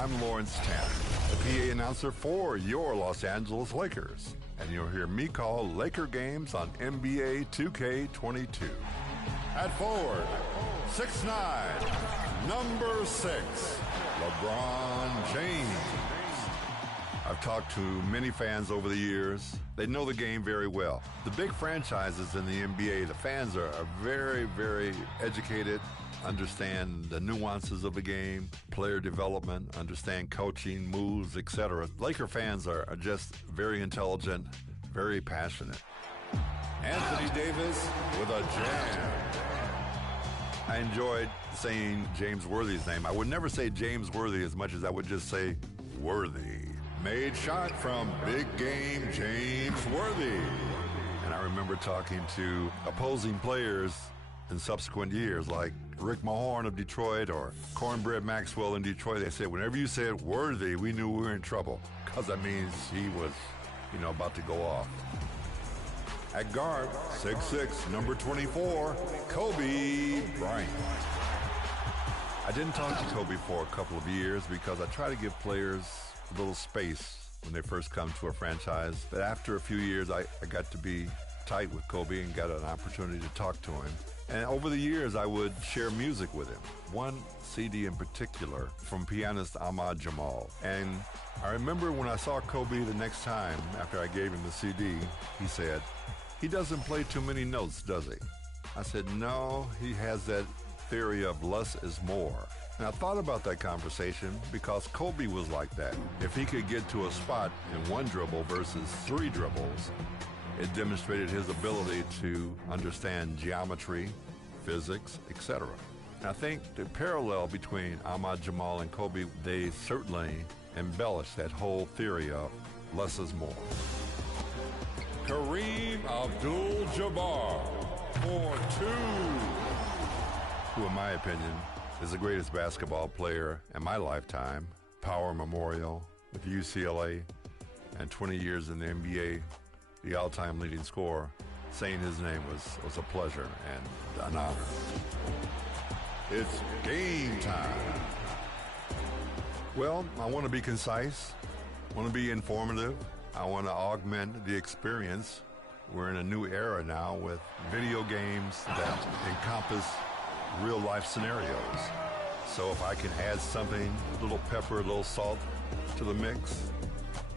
I'm Lawrence Tanner, the PA announcer for your Los Angeles Lakers. And you'll hear me call Laker games on NBA 2K22. At forward, 6'9", number 6, LeBron James. I've talked to many fans over the years. They know the game very well. The big franchises in the NBA, the fans are very, very educated, understand the nuances of the game, player development, understand coaching, moves, etc. Laker fans are just very intelligent, very passionate. Anthony Davis with a jam. I enjoyed saying James Worthy's name. I would never say James Worthy as much as I would just say Worthy. Made shot from big game James Worthy. And I remember talking to opposing players in subsequent years, like Rick Mahorn of Detroit or Cornbread Maxwell in Detroit. They said, whenever you said Worthy, we knew we were in trouble, because that means he was, about to go off. At guard, 6'6", number 24, Kobe Bryant. I didn't talk to Kobe for a couple of years because I try to give players a little space when they first come to a franchise. But after a few years, I got to be tight with Kobe and got an opportunity to talk to him. And over the years, I would share music with him. One CD in particular from pianist Ahmad Jamal. And I remember when I saw Kobe the next time after I gave him the CD, he said, "He doesn't play too many notes, does he?" I said, "No, he has that theory of less is more." And I thought about that conversation because Kobe was like that. If he could get to a spot in one dribble versus 3 dribbles, it demonstrated his ability to understand geometry, physics, etc. And I think the parallel between Ahmad Jamal and Kobe, they certainly embellished that whole theory of less is more. Kareem Abdul-Jabbar for 2. Who, in my opinion, is the greatest basketball player in my lifetime. Power Memorial with UCLA and 20 years in the NBA, the all-time leading scorer. Saying his name was a pleasure and an honor. It's game time. Well, I want to be concise, want to be informative. I want to augment the experience. We're in a new era now with video games that encompass real-life scenarios. So if I can add something, a little pepper, a little salt to the mix,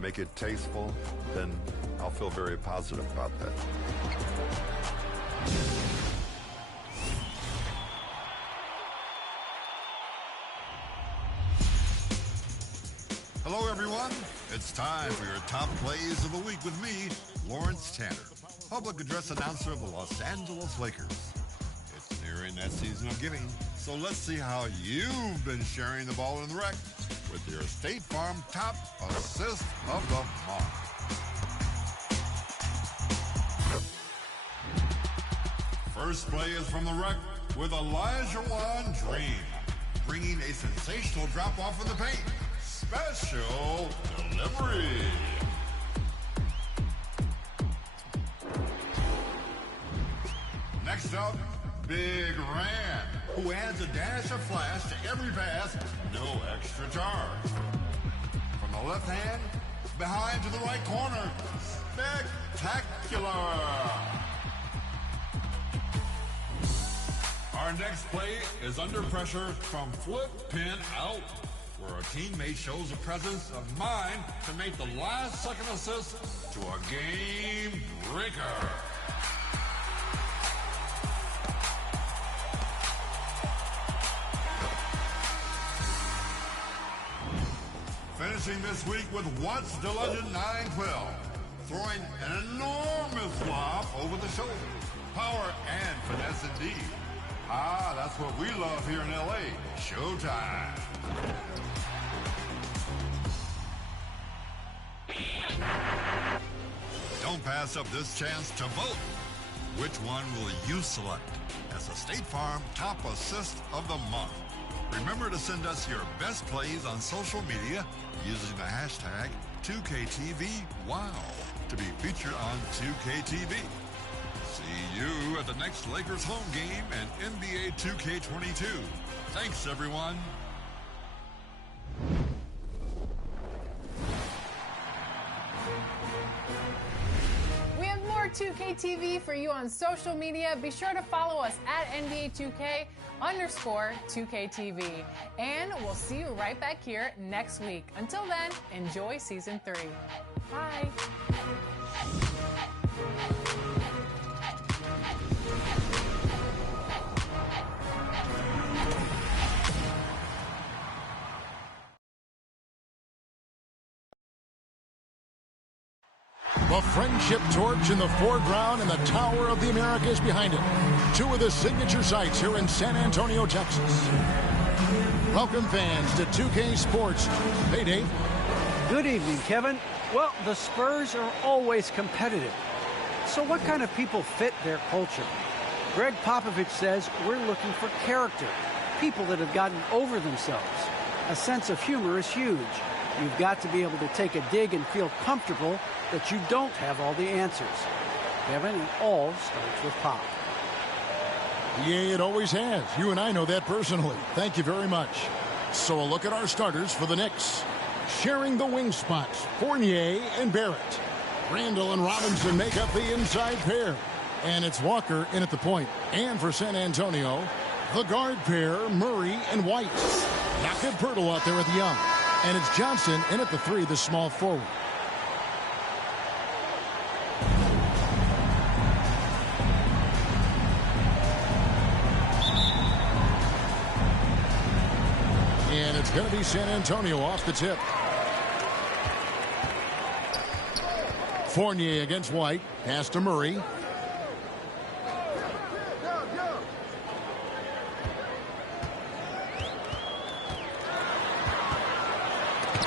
make it tasteful, then I'll feel very positive about that. Hello, everyone. It's time for your top plays of the week with me, Lawrence Tanner, public address announcer of the Los Angeles Lakers. It's nearing that season of giving, so let's see how you've been sharing the ball in the rec with your State Farm top assist of the month. First play is from the rec with Elijah Dream, bringing a sensational drop-off in the paint. Special delivery. Next up, Big Ran, who adds a dash of flash to every pass, no extra charge. From the left hand, behind to the right corner. Spectacular. Our next play is under pressure from flip pin out, where a teammate shows a presence of mind to make the last second assist to a game breaker. Finishing this week with What's the Legend 912, throwing an enormous lob over the shoulder. Power and finesse indeed. Ah, that's what we love here in L.A. Showtime. Don't pass up this chance to vote. Which one will you select as the State Farm Top Assist of the Month? Remember to send us your best plays on social media using the hashtag 2KTVWOW to be featured on 2KTV. See you at the next Lakers home game and NBA 2K22. Thanks, everyone. 2K TV for you on social media. Be sure to follow us at NBA2K_2KTV. And we'll see you right back here next week. Until then, enjoy Season 3. Bye. The friendship torch in the foreground and the Tower of the Americas behind it. Two of the signature sites here in San Antonio, Texas. Welcome, fans, to 2K Sports. Hey, Dave. Good evening, Kevin. Well, the Spurs are always competitive. So what kind of people fit their culture? Greg Popovich says we're looking for character, people that have gotten over themselves. A sense of humor is huge. You've got to be able to take a dig and feel comfortable that you don't have all the answers. Kevin, it all starts with Pop. Yeah, it always has. You and I know that personally. Thank you very much. So a look at our starters for the Knicks. Sharing the wing spots, Fournier and Barrett. Randall and Robinson make up the inside pair. And it's Walker in at the point. And for San Antonio, the guard pair, Murray and White. Jakob Poeltl out there with Young. And it's Johnson in at the 3, the small forward. And it's going to be San Antonio off the tip. Fournier against White. Pass to Murray.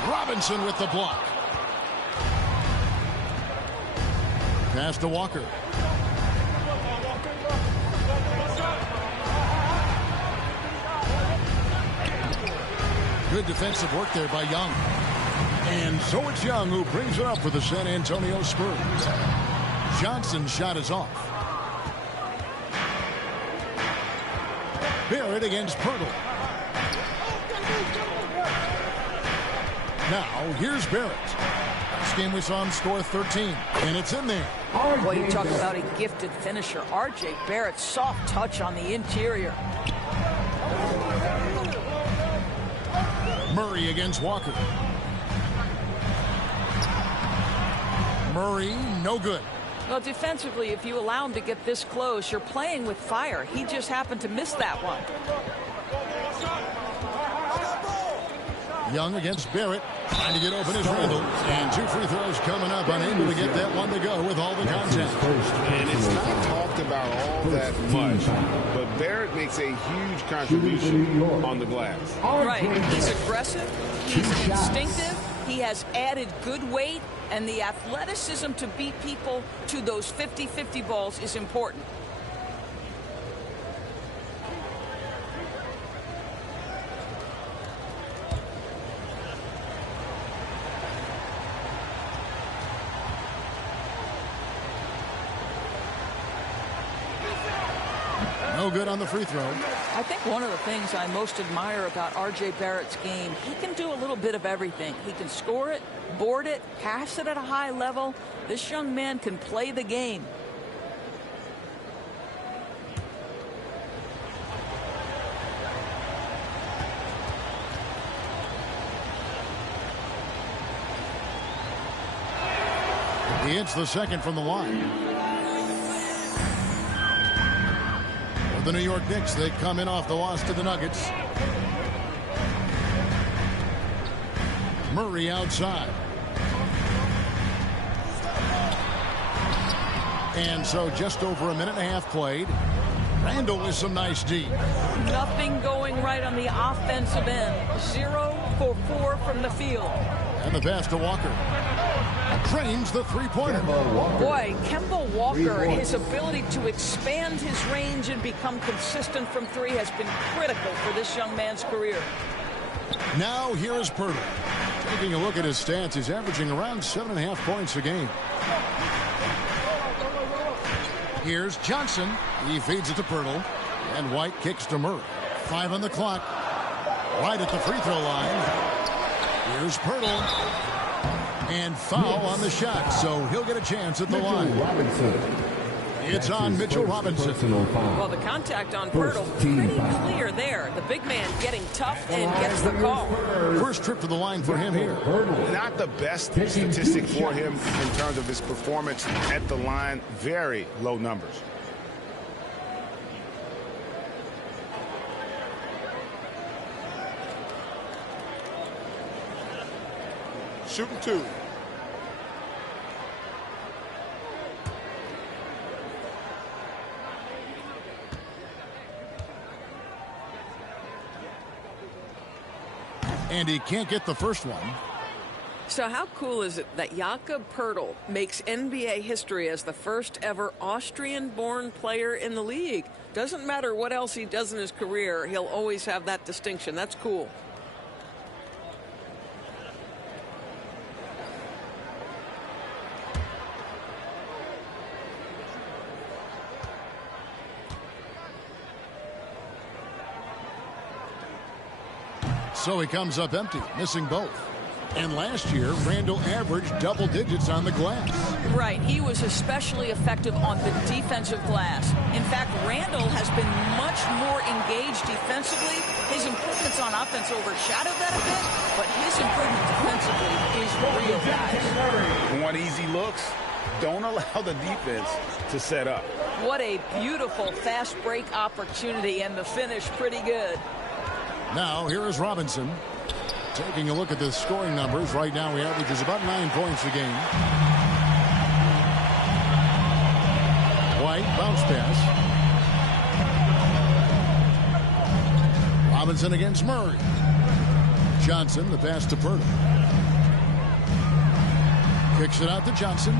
Robinson with the block. Pass to Walker. Good defensive work there by Young. And so it's Young who brings it up for the San Antonio Spurs. Johnson's shot is off. Barrett against Poeltl. Now, here's Barrett. Last game we saw him score 13, and it's in there. Boy, you talk about a gifted finisher. R.J. Barrett, soft touch on the interior. Murray against Walker. Murray, no good. Well, defensively, if you allow him to get this close, you're playing with fire. He just happened to miss that one. Young against Barrett, trying to get open as Randall. And 2 free throws coming up, unable to get that one to go with all the contact. And it's not talked about all that much, but Barrett makes a huge contribution on the glass. Right. He's aggressive. He's instinctive. He has added good weight, and the athleticism to beat people to those 50-50 balls is important. No good on the free throw. I think one of the things I most admire about R.J. Barrett's game, he can do a little bit of everything. He can score it, board it, pass it at a high level. This young man can play the game. He hits the second from the line. The New York Knicks, they come in off the loss to the Nuggets. Murray outside. And so just over a minute and a half played. Randall with some nice D. Nothing going right on the offensive end. 0 for 4 from the field. And the pass to Walker. Trains the three-pointer. Boy, Kemba Walker, his ability to expand his range and become consistent from 3 has been critical for this young man's career. Now here is Poeltl. Taking a look at his stats, he's averaging around 7.5 points a game. Here's Johnson. He feeds it to Poeltl. And White kicks to Murray. 5 on the clock. Right at the free throw line. Here's Poeltl. And foul on the shot, so he'll get a chance at the line. It's on Mitchell Robinson. Well, the contact on Pirtle, pretty clear there. The big man getting tough and gets the call. First trip to the line for him here. Not the best statistic for him in terms of his performance at the line. Very low numbers. Shooting two. And he can't get the first one. So how cool is it that Jakob Poeltl makes NBA history as the first ever Austrian-born player in the league? Doesn't matter what else he does in his career, he'll always have that distinction. That's cool. So he comes up empty, missing both. And last year, Randall averaged double digits on the glass. Right. He was especially effective on the defensive glass. In fact, Randall has been much more engaged defensively. His improvements on offense overshadowed that a bit, but his improvement defensively is real, guys. Want easy looks? Don't allow the defense to set up. What a beautiful fast break opportunity, and the finish pretty good. Now, here is Robinson. Taking a look at the scoring numbers, right now he averages about 9 points a game. White, bounce pass. Robinson against Murray. Johnson, the pass to Poeltl. Kicks it out to Johnson.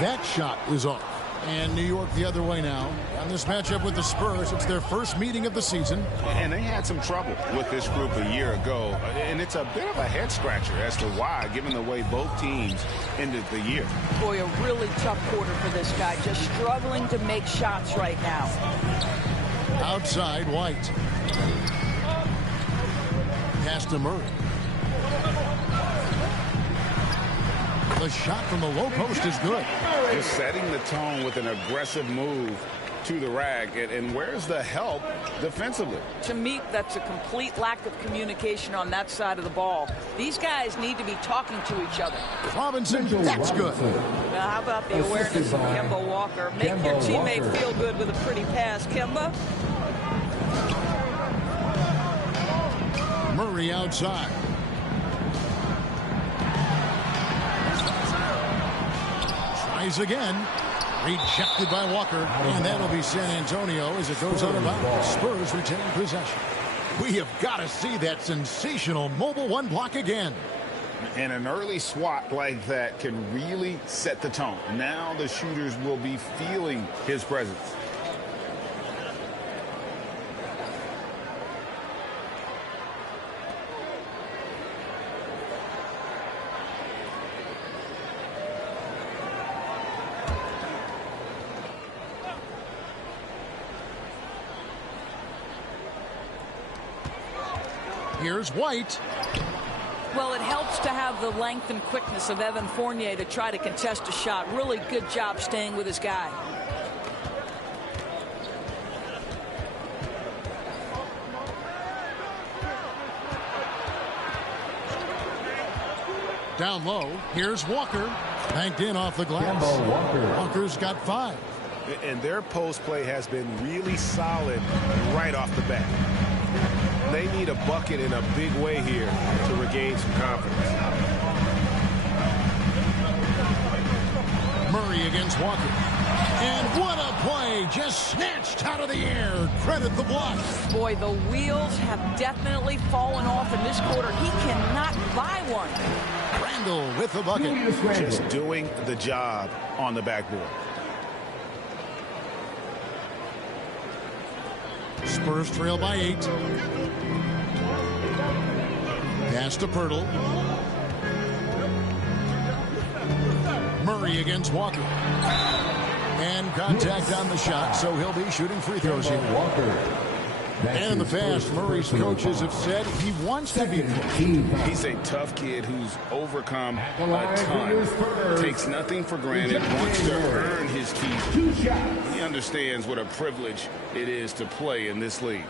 That shot is off. And New York the other way now. On this matchup with the Spurs, it's their first meeting of the season. And they had some trouble with this group a year ago. And it's a bit of a head-scratcher as to why, given the way both teams ended the year. Boy, a really tough quarter for this guy. Just struggling to make shots right now. Outside, White. Pass to Murray. The shot from the low post is good. Just setting the tone with an aggressive move to the rack. And where's the help defensively? To me, that's a complete lack of communication on that side of the ball. These guys need to be talking to each other. Robinson, that's good. Now, how about the awareness of Kemba Walker? Make your teammate feel good with a pretty pass, Kemba. Murray outside. Tries again. Rejected by Walker. And that'll be San Antonio as it goes out of bounds. Spurs retain possession. We have got to see that sensational mobile one block again. And an early swat like that can really set the tone. Now the shooters will be feeling his presence. Here's White. Well, it helps to have the length and quickness of Evan Fournier to try to contest a shot. Really good job staying with his guy. Down low. Here's Walker. Banked in off the glass. Walker's got 5. And their post play has been really solid right off the bat. They need a bucket in a big way here to regain some confidence. Murray against Walker. And what a play. Just snatched out of the air. Credit the block. Boy, the wheels have definitely fallen off in this quarter. He cannot buy one. Randall with the bucket. Just doing the job on the backboard. Spurs trail by 8. Pass to Poeltl. Murray against Walker. And contact on the shot, so he'll be shooting free throws here. And in the past, Murray's coaches have said he wants to be pushed. He's a tough kid who's overcome a ton. Takes nothing for granted, wants to earn his keep. He understands what a privilege it is to play in this league.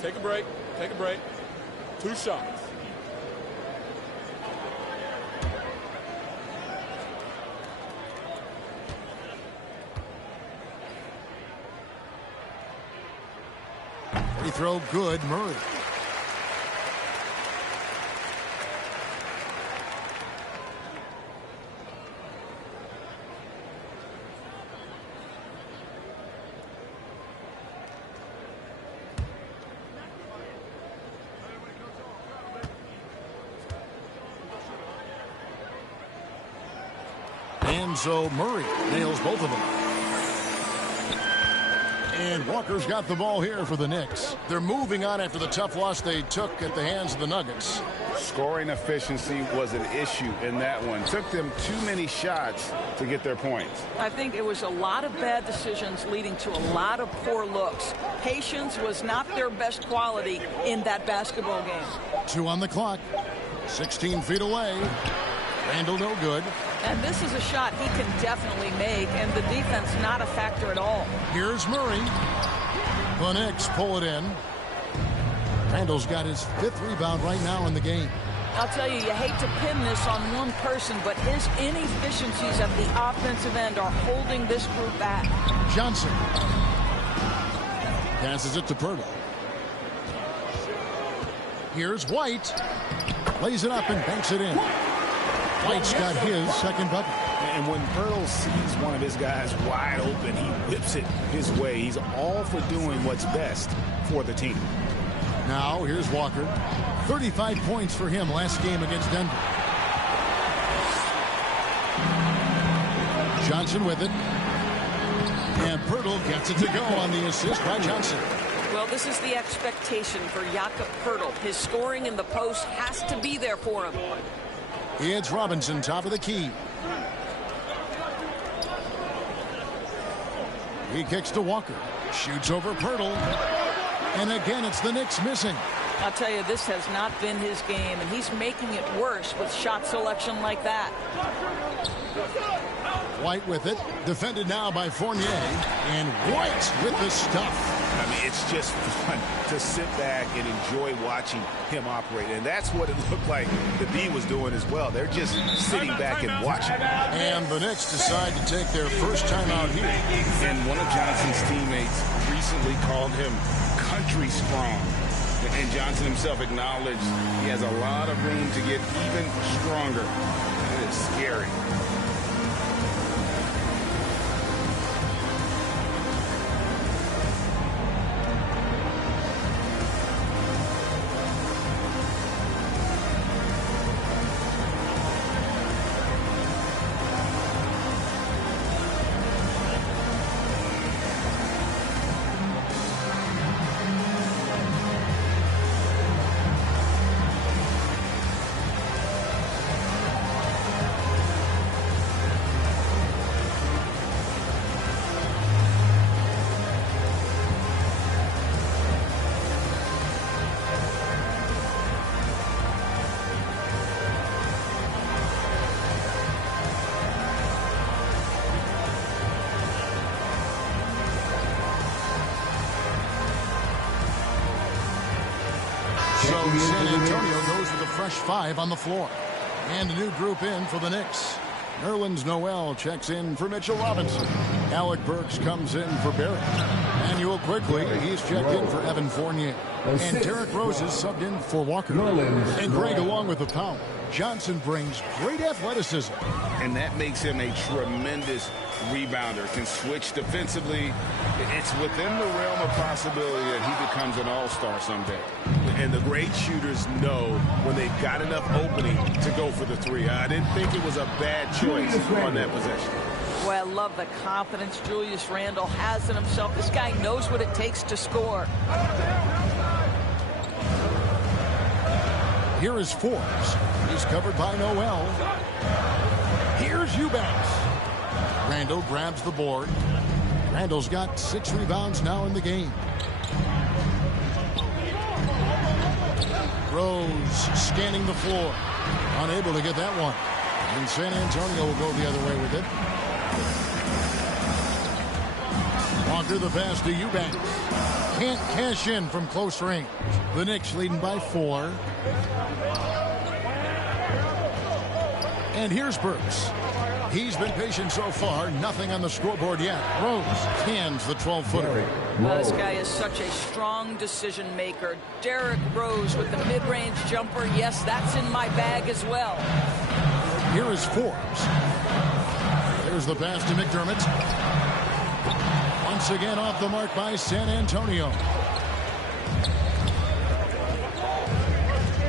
Take a break. Take a break. 2 shots. Free throw good, Murray. And so Murray nails both of them. And Walker's got the ball here for the Knicks. They're moving on after the tough loss they took at the hands of the Nuggets. Scoring efficiency was an issue in that one. Took them too many shots to get their points. I think it was a lot of bad decisions leading to a lot of poor looks. Patience was not their best quality in that basketball game. 2 on the clock. 16 feet away. Randall no good. And this is a shot he can definitely make, and the defense not a factor at all. Here's Murray. The Knicks pull it in. Randall's got his 5th rebound right now in the game. I'll tell you, you hate to pin this on one person, but his inefficiencies at the offensive end are holding this group back. Johnson passes it to Pirtle. Here's White. Lays it up and banks it in. White's got his 2nd bucket. And when Pirtle sees one of his guys wide open, he whips it his way. He's all for doing what's best for the team. Now, here's Walker. 35 points for him last game against Denver. Johnson with it. And Pirtle gets it to go on the assist by Johnson. Well, this is the expectation for Jakob Pirtle. His scoring in the post has to be there for him. It's Robinson, top of the key. He kicks to Walker. Shoots over Pirtle. And again, it's the Knicks missing. I'll tell you, this has not been his game, and he's making it worse with shot selection like that. White with it. Defended now by Fournier. And White with the stuff. I mean, it's just fun to sit back and enjoy watching him operate. And that's what it looked like the B was doing as well. They're just sitting back and watching. And the Knicks decide to take their first time out here. And one of Johnson's teammates recently called him country strong. And Johnson himself acknowledged he has a lot of room to get even stronger. It is scary. So San Antonio goes with a fresh 5 on the floor. And a new group in for the Knicks. Nerlens Noel checks in for Mitchell Robinson. Alec Burks comes in for Barrett. Manuel quickly, he's checked in for Evan Fournier. And Derrick Rose is subbed in for Walker. And Greg along with the power. Johnson brings great athleticism. And that makes him a tremendous rebounder. Can switch defensively. It's within the realm of possibility that he becomes an all-star someday. And the great shooters know when they've got enough opening to go for the 3. I didn't think it was a bad choice on that possession. Boy, I love the confidence Julius Randle has in himself. This guy knows what it takes to score. Here is Forbes. He's covered by Noel. Here's Eubanks. Randle grabs the board. Randall's got 6 rebounds now in the game. Rose scanning the floor. Unable to get that one. And San Antonio will go the other way with it. Walker the pass to Eubanks. Can't cash in from close range. The Knicks leading by 4. And here's Burks. He's been patient so far. Nothing on the scoreboard yet. Rose cans the 12-footer. This guy is such a strong decision maker. Derrick Rose with the mid-range jumper. Yes, that's in my bag as well. Here is Forbes. There's the pass to McDermott. Once again off the mark by San Antonio.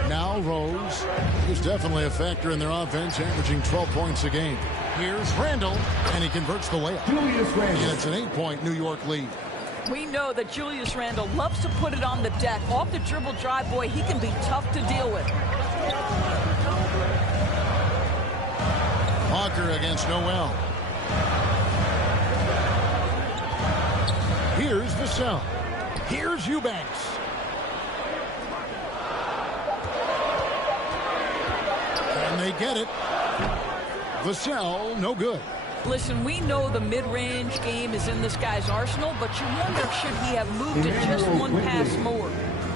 Now Rose is definitely a factor in their offense, averaging 12 points a game. Here's Randall, and he converts the layup. And it's an 8-point New York lead. We know that Julius Randle loves to put it on the deck. Off the dribble drive, boy, he can be tough to deal with. Walker against Noel. Here's Vassell. Here's Eubanks. And they get it. Vassell, no good. Listen, we know the mid-range game is in this guy's arsenal, but you wonder, should he have moved it just one pass more?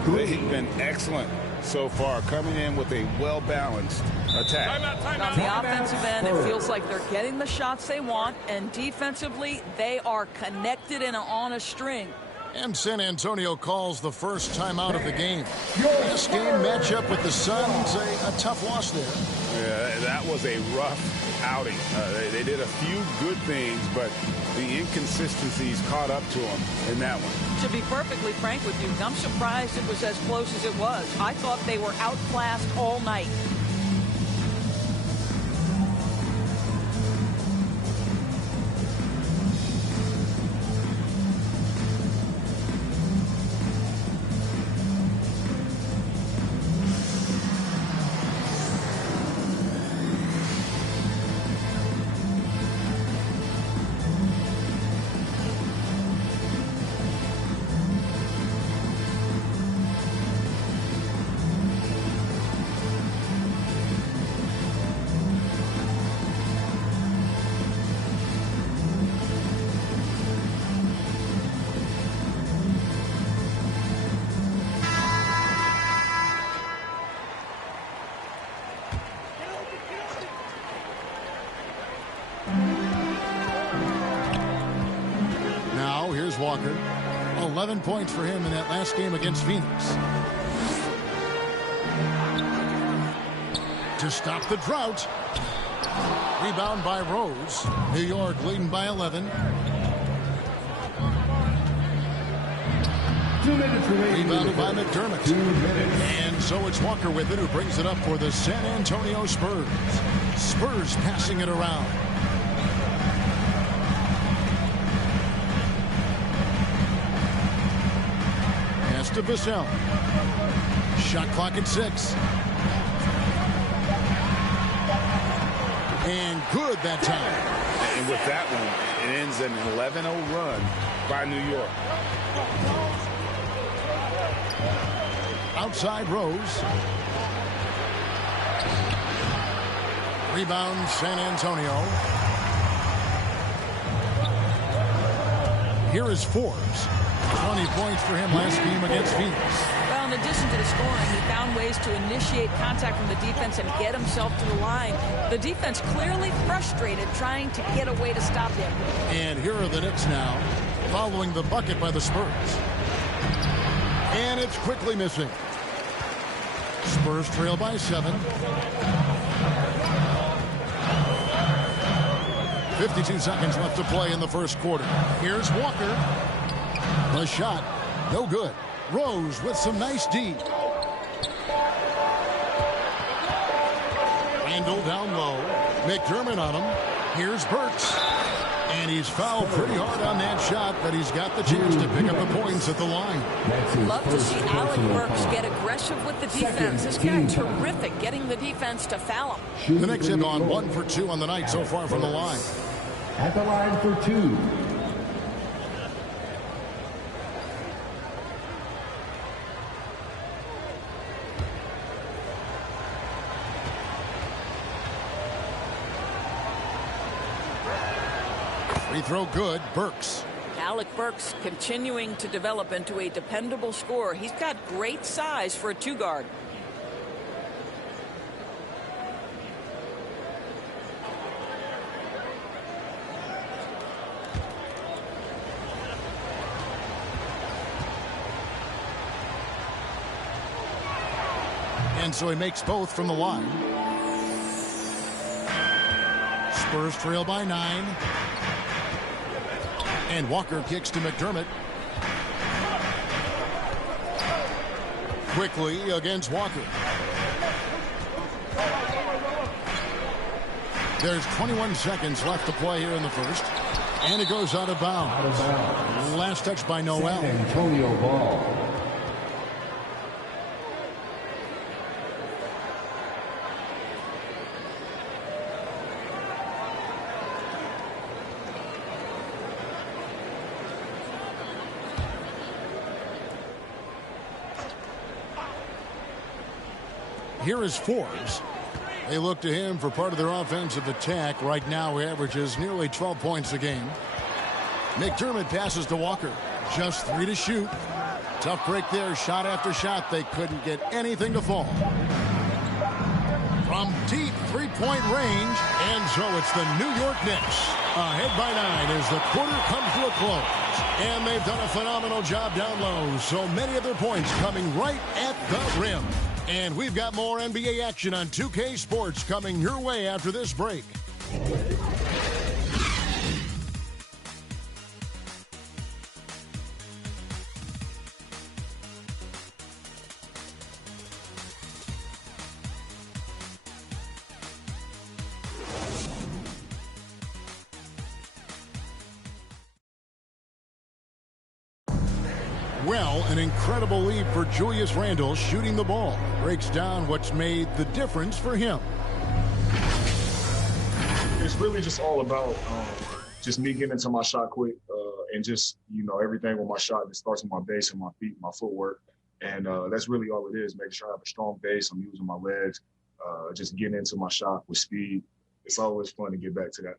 They've been excellent so far, coming in with a well-balanced attack. On the offensive end, it feels like they're getting the shots they want, and defensively, they are connected and on a string. And San Antonio calls the first timeout of the game. This game matchup with the Suns, a tough loss there. Yeah, that was a rough outing. They did a few good things, but the inconsistencies caught up to them in that one. To be perfectly frank with you, I'm surprised it was as close as it was. I thought they were outclassed all night. Walker. 11 points for him in that last game against Phoenix. To stop the drought. Rebound by Rose. New York leading by 11. 2 minutes remaining. Rebounded by McDermott. 2 minutes. And so it's Walker with it who brings it up for the San Antonio Spurs. Spurs passing it around. To Vassell. Shot clock at 6. And good that time. And with that one, it ends an 11-0 run by New York. Outside Rose. Rebound San Antonio. Here is Forbes. 20 points for him last game against Phoenix. Well, in addition to the scoring, he found ways to initiate contact from the defense and get himself to the line. The defense clearly frustrated trying to get a way to stop him. And here are the Knicks now, following the bucket by the Spurs. And it's quickly missing. Spurs trail by 7. 52 seconds left to play in the first quarter. Here's Walker. The shot, no good. Rose with some nice D. Randall down low. McDermott on him. Here's Burks. And he's fouled pretty hard on that shot, but he's got the chance to pick up the points at the line. Love to see Alec Burks get aggressive with the defense. This guy terrific getting the defense to foul him. The Knicks have gone 1 for 2 on the night so far from the line. At the line for 2. Free throw good. Burks. Alec Burks continuing to develop into a dependable scorer. He's got great size for a two-guard. And so he makes both from the line. Spurs trail by 9. And Walker kicks to McDermott. Quickly against Walker. There's 21 seconds left to play here in the first. And it goes out of bounds. Last touch by Noel. Antonio Ball. Here is Forbes. They look to him for part of their offensive attack. Right now, he averages nearly 12 points a game. McDermott passes to Walker. Just 3 to shoot. Tough break there. Shot after shot. They couldn't get anything to fall. From deep three-point range. And so it's the New York Knicks. Ahead by 9 as the quarter comes to a close. And they've done a phenomenal job down low. So many of their points coming right at the rim. And we've got more NBA action on 2K Sports coming your way after this break. Well, an incredible lead for Julius Randle shooting the ball. Breaks down what's made the difference for him. It's really just all about just me getting into my shot quick and just, everything with my shot. It starts with my base and my feet, my footwork. And that's really all it is, making sure I have a strong base. I'm using my legs, just getting into my shot with speed. It's always fun to get back to that.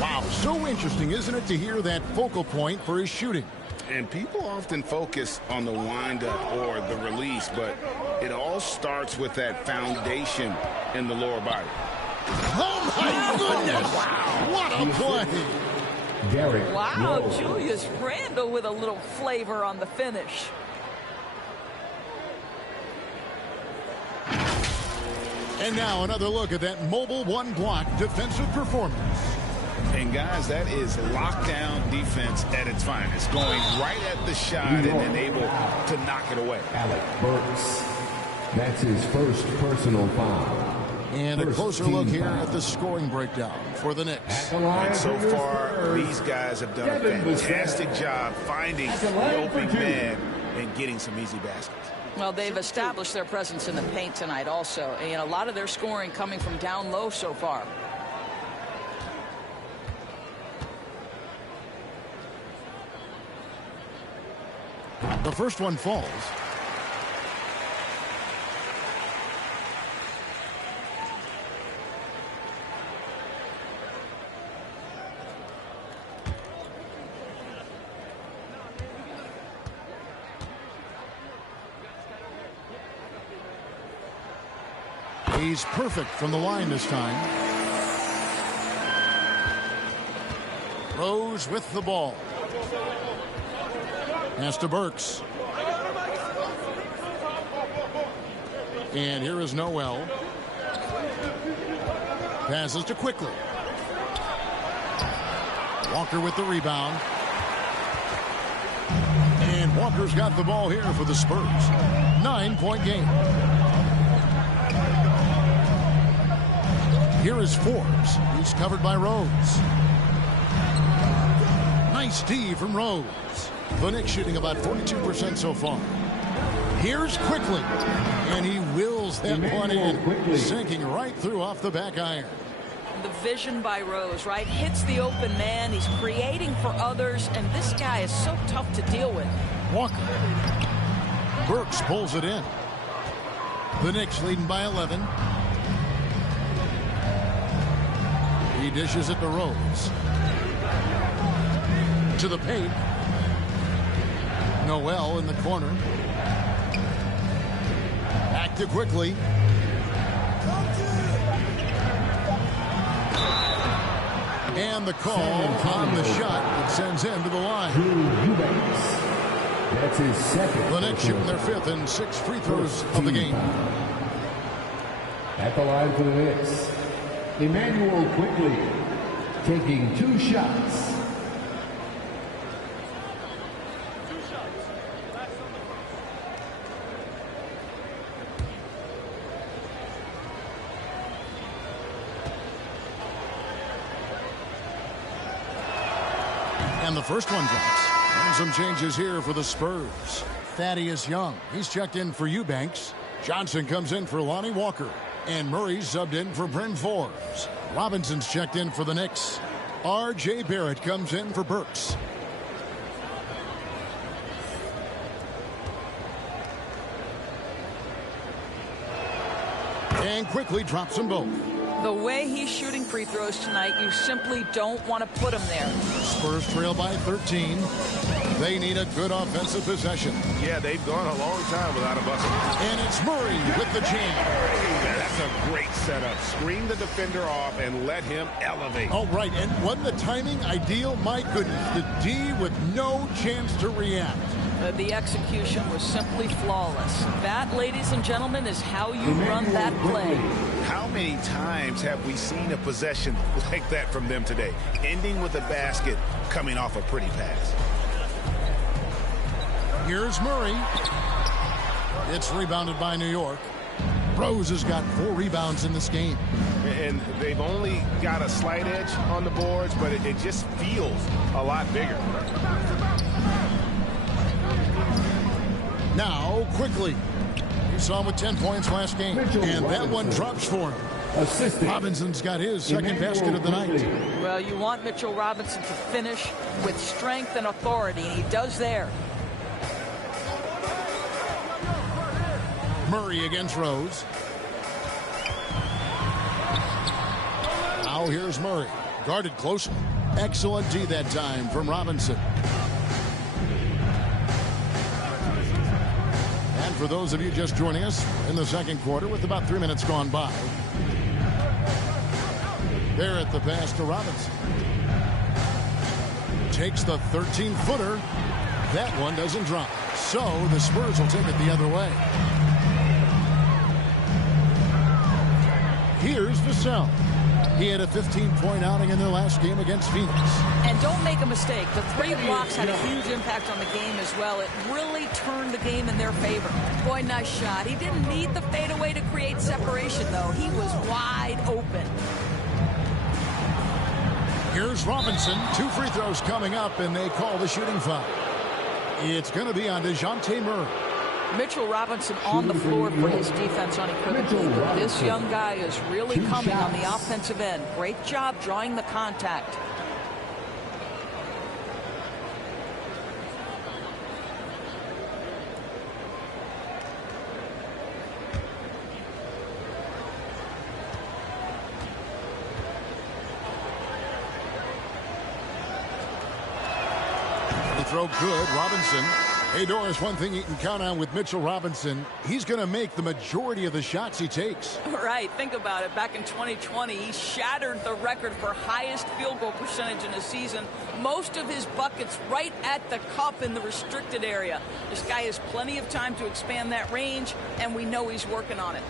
Wow, so interesting, isn't it, to hear that focal point for his shooting? And people often focus on the windup or the release, but it all starts with that foundation in the lower body. Oh, my goodness! Wow, what a play! Wow, Julius Randle with a little flavor on the finish. And now another look at that mobile one-block defensive performance. And, guys, that is lockdown defense at its finest, going right at the shot and then able to knock it away. Alec Burks. That's his first personal foul. And a closer look here at the scoring breakdown for the Knicks. And so far, these guys have done a fantastic job finding the open man and getting some easy baskets. Well, they've established their presence in the paint tonight also. And a lot of their scoring coming from down low so far. The first one falls. He's perfect from the line this time. Rose with the ball. Pass to Burks. And here is Noel. Passes to Quickly. Walker with the rebound. And Walker's got the ball here for the Spurs. 9-point game. Here is Forbes. He's covered by Rose. Nice D from Rose. The Knicks shooting about 42% so far. Here's Quickly. And he wills that one in. Sinking right through off the back iron. The vision by Rose, right? Hits the open man. He's creating for others. And this guy is so tough to deal with. Walker. Burks pulls it in. The Knicks leading by 11. He dishes it to Rose. To the paint. Noel in the corner. Back to quickly. And the call on the shot that sends him to the line. That's his second. The Knicks shooting their 5th and 6th free throws of the game. At the line for the Knicks, Emmanuel Quickly taking 2 shots. And the first one drops. And some changes here for the Spurs. Thaddeus Young, he's checked in for Eubanks. Johnson comes in for Lonnie Walker. And Murray's subbed in for Bryn Forbes. Robinson's checked in for the Knicks. R.J. Barrett comes in for Burks. And quickly drops them both. The way he's shooting free throws tonight, you simply don't want to put him there. Spurs trail by 13. They need a good offensive possession. Yeah, they've gone a long time without a bucket. And it's Murray with the jam. That's a great setup. Screen the defender off and let him elevate. Oh, right. And wasn't the timing ideal? My goodness. The D with no chance to react. The execution was simply flawless. That, ladies and gentlemen, is how you run that play. How many times have we seen a possession like that from them today? Ending with a basket, coming off a pretty pass. Here's Murray. It's rebounded by New York. Rose has got 4 rebounds in this game. And they've only got a slight edge on the boards, but it just feels a lot bigger. Now, quickly. You saw him with 10 points last game. And that one drops for him. Robinson's got his second basket of the night. Well, you want Mitchell Robinson to finish with strength and authority, and he does there. Murray against Rose. Now here's Murray. Guarded closely. Excellent D that time from Robinson. And for those of you just joining us, in the second quarter with about 3 minutes gone by. Barrett the pass to Robinson. Takes the 13-footer. That one doesn't drop. So the Spurs will take it the other way. Here's Vassell. He had a 15-point outing in their last game against Phoenix. And don't make a mistake. The 3 blocks had a huge impact on the game as well. It really turned the game in their favor. Boy, nice shot. He didn't need the fadeaway to create separation, though. He was wide open. Here's Robinson. 2 free throws coming up, and they call the shooting foul. It's going to be on DeJounte Murray. Mitchell Robinson on the floor for his defense unequivocally. But this young guy is really coming on the offensive end. Great job drawing the contact. The throw good. Robinson. Hey, Doris, one thing you can count on with Mitchell Robinson, he's going to make the majority of the shots he takes. Right. Think about it. Back in 2020, he shattered the record for highest field goal percentage in a season. Most of his buckets right at the cup in the restricted area. This guy has plenty of time to expand that range, and we know he's working on it.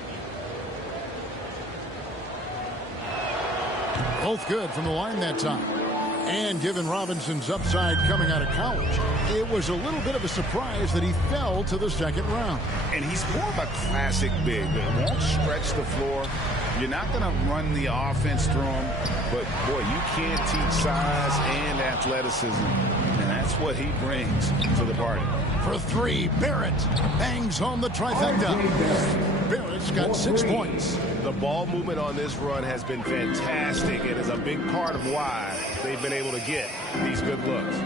Both good from the line that time. And given Robinson's upside coming out of college, it was a little bit of a surprise that he fell to the second round. And he's more of a classic big that won't stretch the floor. You're not going to run the offense through him, but boy, you can't teach size and athleticism, and that's what he brings to the party. For 3, Barrett bangs home the trifecta. Barrett's got 6 points. The ball movement on this run has been fantastic and is a big part of why they've been able to get these good looks.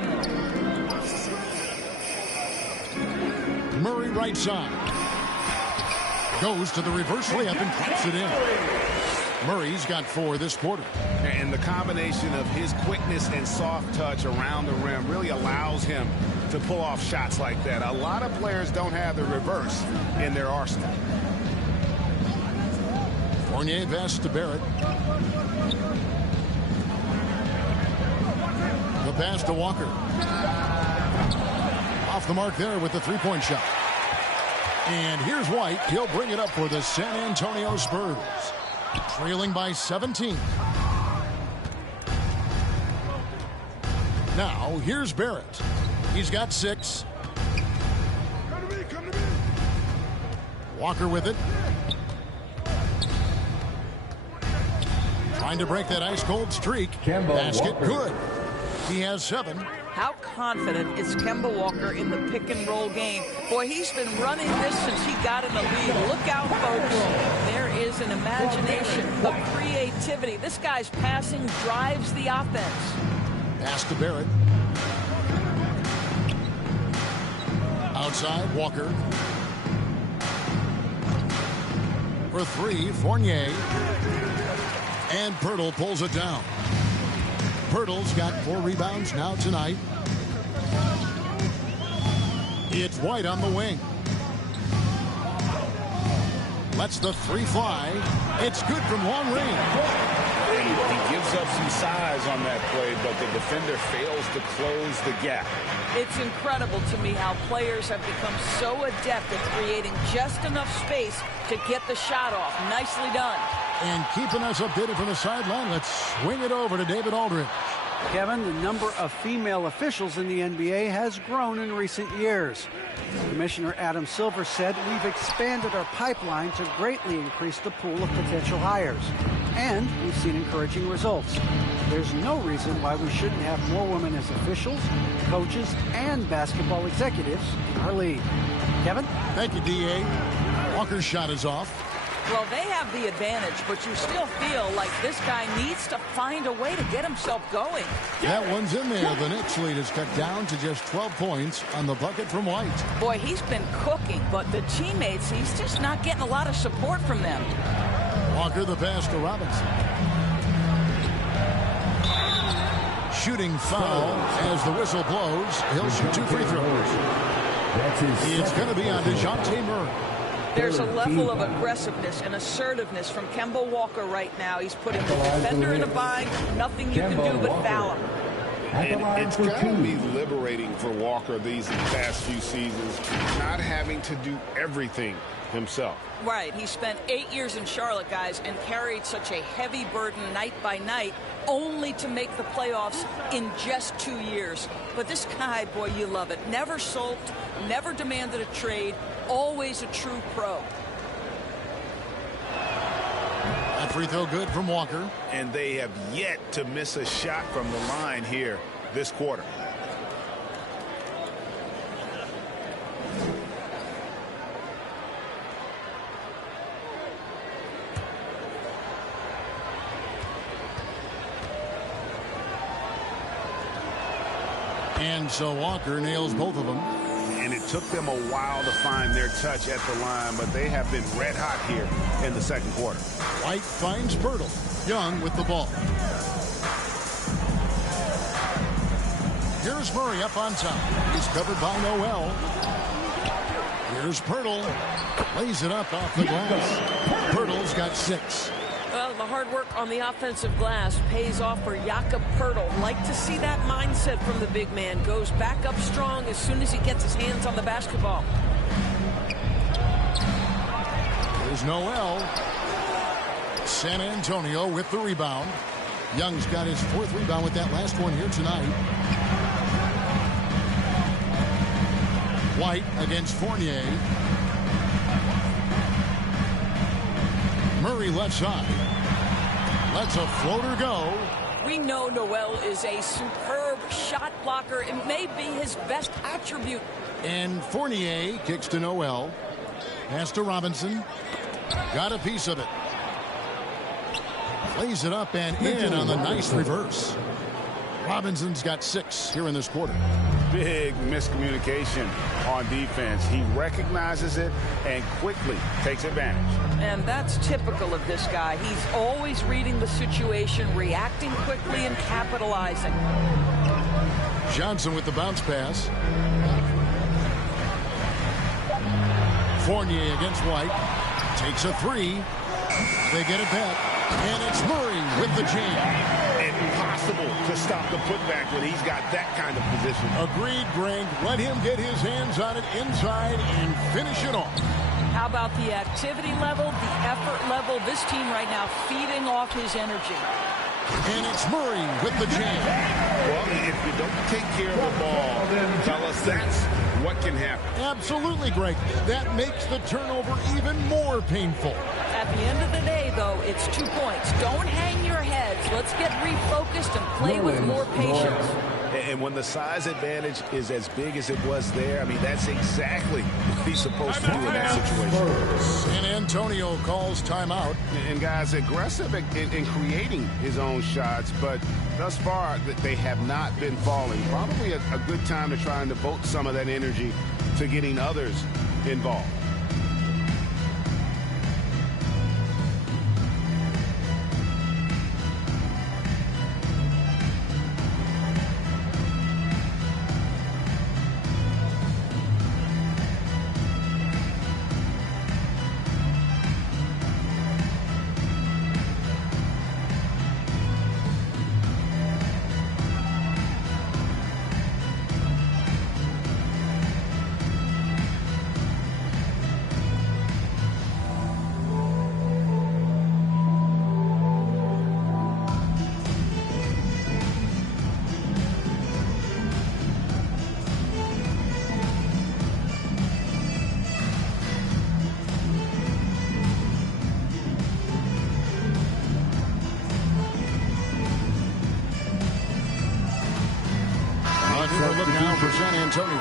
Murray right side. Goes to the reverse layup and claps it in. Murray's got 4 this quarter. And the combination of his quickness and soft touch around the rim really allows him to pull off shots like that. A lot of players don't have the reverse in their arsenal. Fournier pass to Barrett. The pass to Walker. Off the mark there with the three-point shot. And here's White. He'll bring it up for the San Antonio Spurs. Trailing by 17. Now, here's Barrett. He's got 6. Walker with it. Trying to break that ice-cold streak. Basket good. He has 7. How confident is Kemba Walker in the pick-and-roll game? Boy, he's been running this since he got in the league. Look out, folks. There is an imagination, a creativity. This guy's passing drives the offense. Pass to Barrett. Outside, Walker. For 3, Fournier. And Pirtle pulls it down. Pirtle's got 4 rebounds now tonight. It's White on the wing. Lets the 3 fly. It's good from long range. He gives up some size on that play, but the defender fails to close the gap. It's incredible to me how players have become so adept at creating just enough space to get the shot off. Nicely done. And keeping us updated from the sideline, let's swing it over to David Aldridge. Kevin, the number of female officials in the NBA has grown in recent years. Commissioner Adam Silver said, "We've expanded our pipeline to greatly increase the pool of potential hires. And we've seen encouraging results. There's no reason why we shouldn't have more women as officials, coaches, and basketball executives in our league." Kevin? Thank you, D.A. Walker's shot is off. Well, they have the advantage, but you still feel like this guy needs to find a way to get himself going. That one's in there. The Knicks lead is cut down to just 12 points on the bucket from White. Boy, he's been cooking, but the teammates, he's just not getting a lot of support from them. Walker the pass to Robinson. Shooting foul as the whistle blows. He'll shoot 2 free throws. It's going to be on DeJounte Murray. There's a level of aggressiveness and assertiveness from Kemba Walker right now. He's putting the defender in a bind. Nothing you can do but foul him. And it's got to be liberating for Walker these past few seasons, not having to do everything himself. Right. He spent 8 years in Charlotte, guys, and carried such a heavy burden night by night, only to make the playoffs in just 2 years. But this guy, boy, you love it. Never sulked, never demanded a trade, always a true pro. That free throw good from Walker. And they have yet to miss a shot from the line here this quarter. And so Walker nails both of them. And it took them a while to find their touch at the line, but they have been red hot here in the second quarter. White finds Pirtle. Young with the ball. Here's Murray up on top. He's covered by Noel. Here's Pirtle. Lays it up off the glass. Pirtle's got 6. Well, the hard work on the offensive glass pays off for Jakob Pirtle. Like to see that mindset from the big man. Goes back up strong as soon as he gets his hands on the basketball. Here's Noel. San Antonio with the rebound. Young's got his 4th rebound with that last one here tonight. White against Fournier. Murray left side. Lets a floater go. We know Noel is a superb shot blocker. It may be his best attribute. And Fournier kicks to Noel. Pass to Robinson. Got a piece of it. Plays it up and in on the nice reverse. Robinson's got 6 here in this quarter. Big miscommunication on defense. He recognizes it and quickly takes advantage. And that's typical of this guy. He's always reading the situation, reacting quickly, and capitalizing. Johnson with the bounce pass. Fournier against White. Takes a three. They get it back. And it's Murray with the jam. Impossible to stop the putback when he's got that kind of position. Agreed, Greg. Let him get his hands on it inside and finish it off. How about the activity level, the effort level? This team right now feeding off his energy. And it's Murray with the jam. Well, if you don't take care of the ball, tell us that's what can happen. Absolutely, Greg. That makes the turnover even more painful. At the end of the day, though, it's 2 points. Don't hang your heads. Let's get refocused and play with more patience. And when the size advantage is as big as it was there, I mean, that's exactly what he's supposed to do in that situation. San Antonio calls timeout. And guys, aggressive in creating his own shots, but thus far they have not been falling. Probably a good time to try and devote some of that energy to getting others involved. Look now for San Antonio.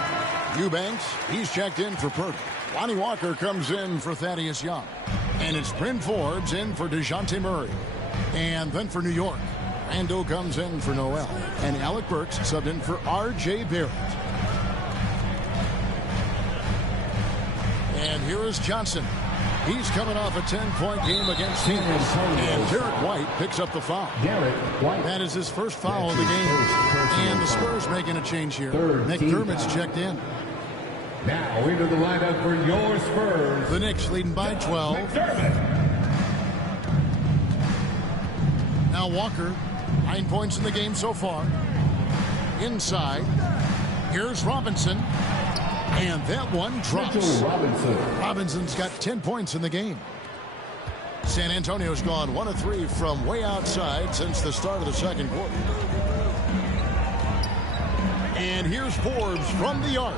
Eubanks, he's checked in for Purdy. Lonnie Walker comes in for Thaddeus Young. And it's Bryn Forbes in for DeJounte Murray. And then for New York, Randall comes in for Noel. And Alec Burks subbed in for R.J. Barrett. And here is Johnson. He's coming off a 10-point game against Phoenix. And Derek White picks up the foul. That is his first foul of the game. And the Spurs making a change here. McDermott's checked in. Now into the lineup for your Spurs. The Knicks leading by 12. Now Walker, 9 points in the game so far. Inside. Here's Robinson. And that one drops. Robinson's got 10 points in the game. San Antonio's gone 1 of 3 from way outside since the start of the second quarter. And here's Forbes from the arc.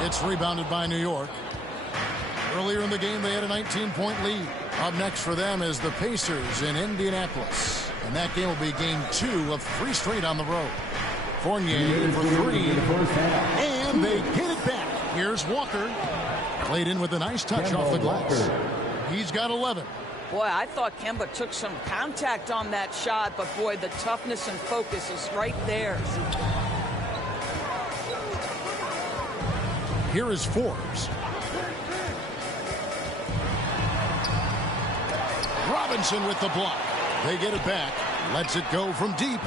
It's rebounded by New York. Earlier in the game, they had a 19-point lead. Up next for them is the Pacers in Indianapolis. And that game will be game 2 of 3 straight on the road. Fournier for 3. And they get it back. Here's Walker. Played in with a nice touch off the glass. He's got 11. Boy, I thought Kemba took some contact on that shot, but boy, the toughness and focus is right there. Here is Forbes. Robinson with the block. They get it back. Lets it go from deep.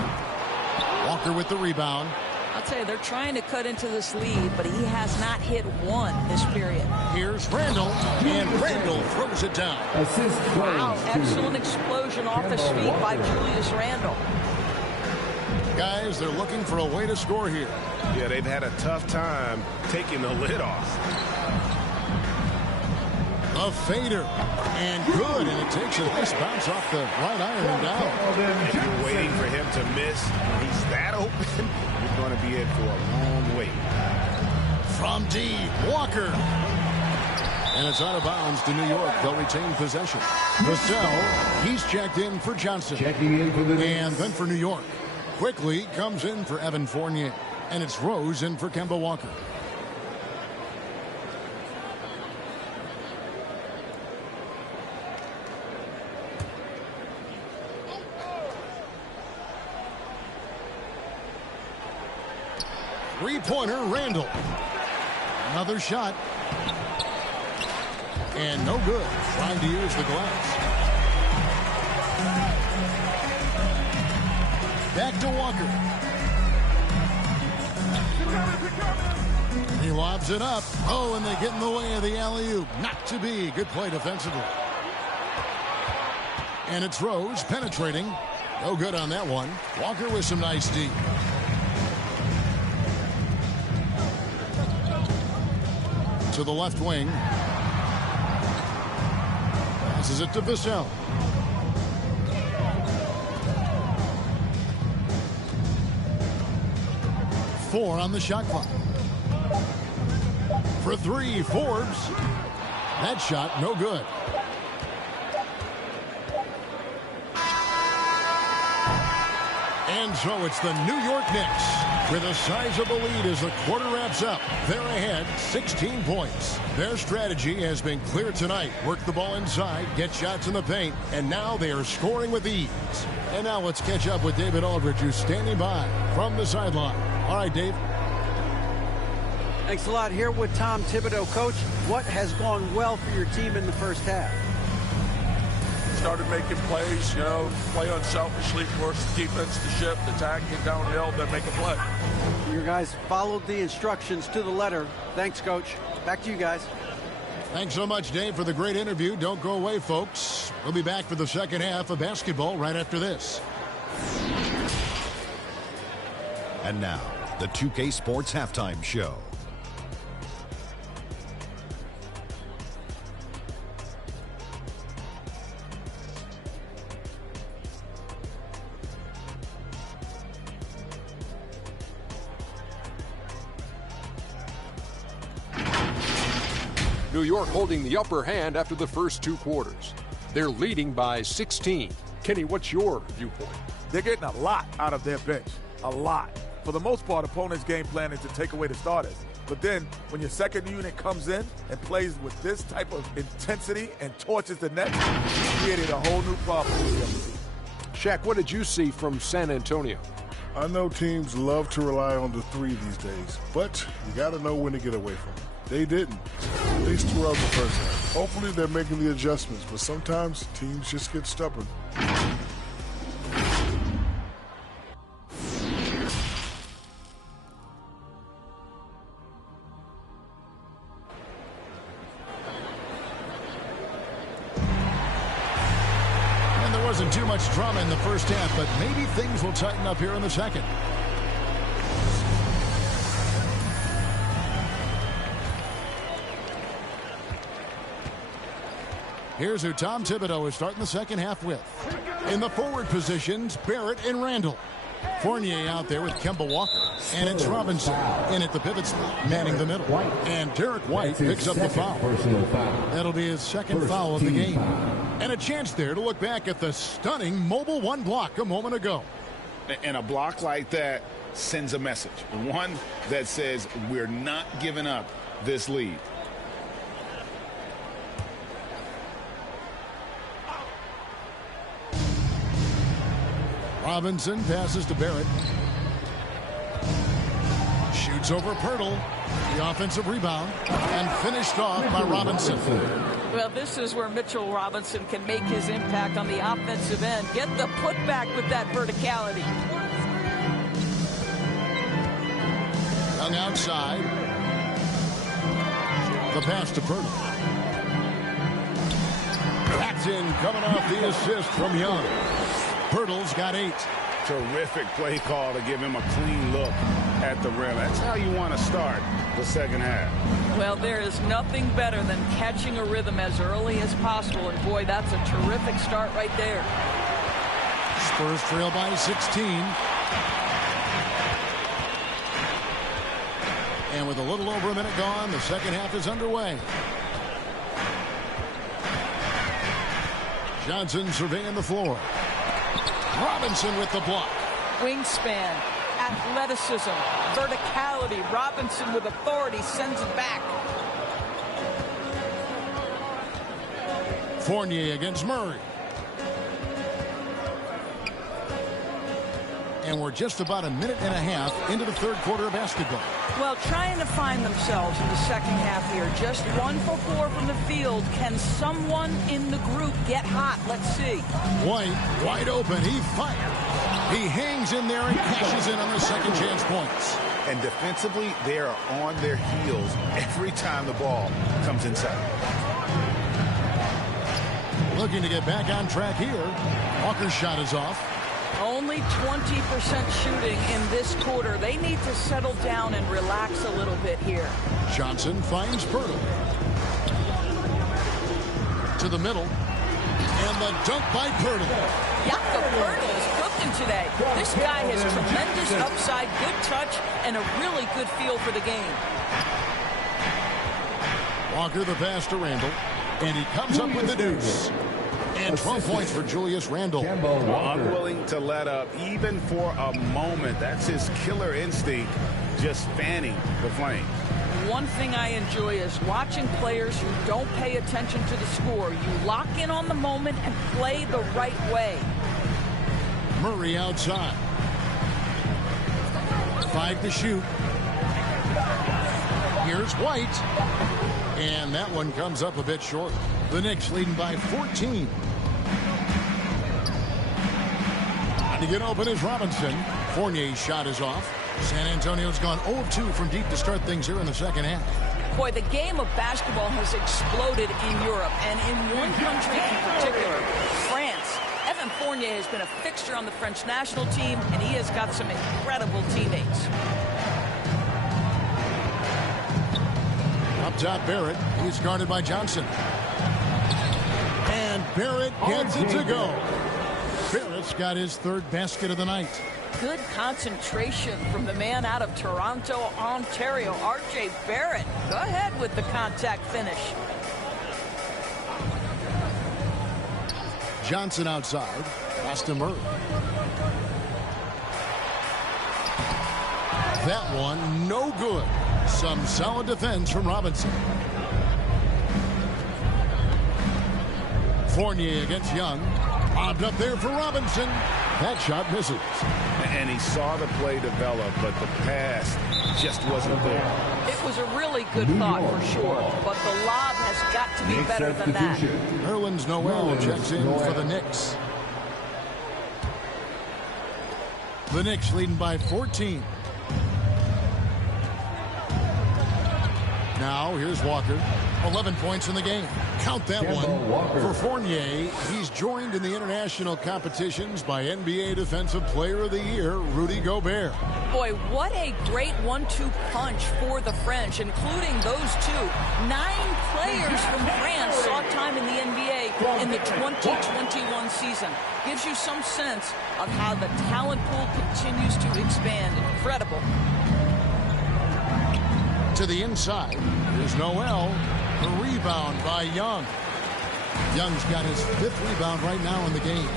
Walker with the rebound. I'll tell you, they're trying to cut into this lead, but he has not hit one this period. Here's Randall, and Randall throws it down. Wow, excellent explosion off his feet by Julius Randle. Guys, they're looking for a way to score here. Yeah, they've had a tough time taking the lid off. A fader, and good, and it takes a nice bounce off the right iron and down. If you're waiting for him to miss, he's that open, you're going to be in for a long wait. From deep, Walker. And it's out of bounds to New York. They'll retain possession. Vassell, he's checked in for Johnson. Checking in for the Knicks. And then for New York. Quickly comes in for Evan Fournier. And it's Rose in for Kemba Walker. Three-pointer, Randall. Another shot. And no good, trying to use the glass. Back to Walker. He lobs it up. Oh, and they get in the way of the alley-oop. Not to be. Good play defensively. And it's Rose penetrating. No good on that one. Walker with some nice D. To the left wing. Passes it to Vassell. Four on the shot clock. For three, Forbes. That shot, no good. And so it's the New York Knicks with a sizable lead as the quarter wraps up. They're ahead 16 points. Their strategy has been clear tonight. Work the ball inside, get shots in the paint, and now they are scoring with ease. And now let's catch up with David Aldridge, who's standing by from the sideline. All right, Dave. Thanks a lot. Here with Tom Thibodeau. Coach, what has gone well for your team in the first half? Started making plays, play unselfishly, force the defense to shift, attack, get downhill, then make a play. Your guys followed the instructions to the letter. Thanks, Coach. Back to you guys. Thanks so much, Dave, for the great interview. Don't go away, folks. We'll be back for the second half of basketball right after this. And now, the 2K Sports Halftime Show. New York holding the upper hand after the first two quarters. They're leading by 16. Kenny, what's your viewpoint? They're getting a lot out of their bench. A lot. For the most part, opponents' game plan is to take away the starters. But then, when your second unit comes in and plays with this type of intensity and torches the net, it's created a whole new problem for the other team. Shaq, what did you see from San Antonio? I know teams love to rely on the three these days, but you got to know when to get away from it. They didn't, at least throughout the first half. Hopefully they're making the adjustments, but sometimes teams just get stubborn. And there wasn't too much drama in the first half, but maybe things will tighten up here in the second. Here's who Tom Thibodeau is starting the second half with. In the forward positions, Barrett and Randall. Fournier out there with Kemba Walker. And it's Robinson in at the pivot slot, manning the middle. And Derek White picks up the foul. That'll be his second foul of the game. And a chance there to look back at the stunning Mobile One block a moment ago. And a block like that sends a message. One that says we're not giving up this lead. Robinson passes to Barrett. Shoots over Pirtle. The offensive rebound. And finished off by Robinson. Well, this is where Mitchell Robinson can make his impact on the offensive end. Get the putback with that verticality. Young outside. The pass to Pirtle. Paxton coming off the assist from Young. Pirtle's got 8. Terrific play call to give him a clean look at the rim. That's how you want to start the second half. Well, there is nothing better than catching a rhythm as early as possible. And, boy, that's a terrific start right there. Spurs trail by 16. And with a little over a minute gone, the second half is underway. Johnson surveying the floor. Robinson with the block. Wingspan, athleticism, verticality. Robinson with authority sends it back. Fournier against Murray. And we're just about a minute and a half into the third quarter of basketball. Well, trying to find themselves in the second half here. Just 1 for 4 from the field. Can someone in the group get hot? Let's see. White, wide open. He fired. He hangs in there and cashes in on the second chance points. And defensively, they are on their heels every time the ball comes inside. Looking to get back on track here. Walker's shot is off. Only 20% shooting in this quarter. They need to settle down and relax a little bit here. Johnson finds Pirtle. To the middle. And the dunk by Pirtle. Jakob Pirtle is cooking today. This guy has tremendous upside, good touch, and a really good feel for the game. Walker the pass to Randall. And he comes up with the deuce. And 12 points for Julius Randle. Unwilling to let up even for a moment. That's his killer instinct, just fanning the flames. One thing I enjoy is watching players who don't pay attention to the score. You lock in on the moment and play the right way. Murray outside. 5 to shoot. Here's White. And that one comes up a bit short. The Knicks leading by 14. Trying to get open is Robinson. Fournier's shot is off. San Antonio's gone 0 of 2 from deep to start things here in the second half. Boy, the game of basketball has exploded in Europe, and in one country in particular, France. Evan Fournier has been a fixture on the French national team, and he has got some incredible teammates. Up top, Barrett. He's guarded by Johnson. And Barrett gets it to go. Barrett's got his third basket of the night. Good concentration from the man out of Toronto, Ontario, R.J. Barrett. Go ahead with the contact finish. Johnson outside. Pass to Murray. That one, no good. Some solid defense from Robinson. Fournier against Young. Bobbed up there for Robinson. That shot misses. And he saw the play develop, but the pass just wasn't there. It was a really good thought for sure, but the lob has got to be better than that. Nerlens Noel checks in for the Knicks. The Knicks leading by 14. Now, here's Walker. 11 points in the game. Count that one. For Fournier, he's joined in the international competitions by NBA Defensive Player of the Year, Rudy Gobert. Boy, what a great 1-2 punch for the French, including those two. 9 players from France saw time in the NBA in the 2021 season. Gives you some sense of how the talent pool continues to expand. Incredible. To the inside, here's Noel. The rebound by Young. Young's got his 5th rebound right now in the game.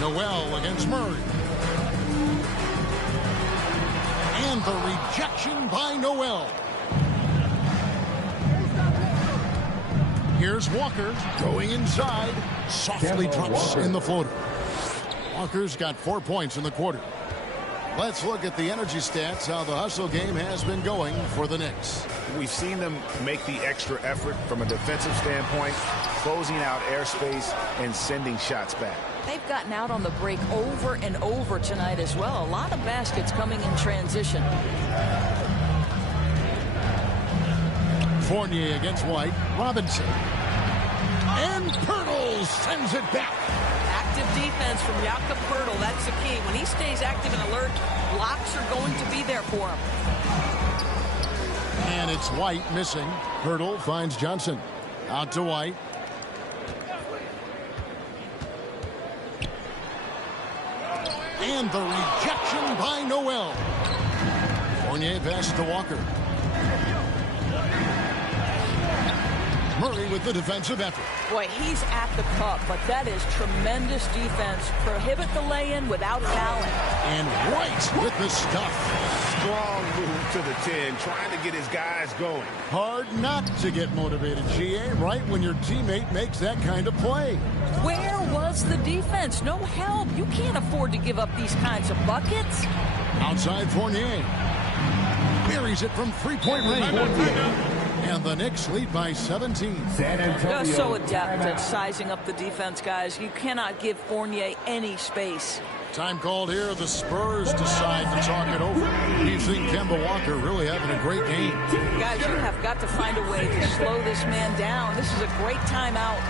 Noel against Murray. And the rejection by Noel. Here's Walker going inside. Softly drops in the floater. Walker's got 4 points in the quarter. Let's look at the energy stats, how the hustle game has been going for the Knicks. We've seen them make the extra effort from a defensive standpoint, closing out airspace and sending shots back. They've gotten out on the break over and over tonight as well. A lot of baskets coming in transition. Fournier against White. Robinson. And Pirtle sends it back. Active defense from Jakob Pirtle. That's the key. When he stays active and alert, blocks are going to be there for him. And it's White missing. Pirtle finds Johnson. Out to White. And the rejection by Noel. Fournier passes to Walker. Murray with the defensive effort. Boy, he's at the cup, but that is tremendous defense. Prohibit the lay-in without fouling. And White with the stuff. strong move to the 10, trying to get his guys going. Hard not to get motivated, GA, right when your teammate makes that kind of play. Where was the defense? No help. You can't afford to give up these kinds of buckets. Outside Fournier. Buries it from three-point range. And the Knicks lead by 17. Just so adept at sizing up the defense, guys. You cannot give Fournier any space. Time called here. The Spurs decide to talk it over. You've seen Kemba Walker really having a great game. Guys, you have got to find a way to slow this man down. This is a great timeout.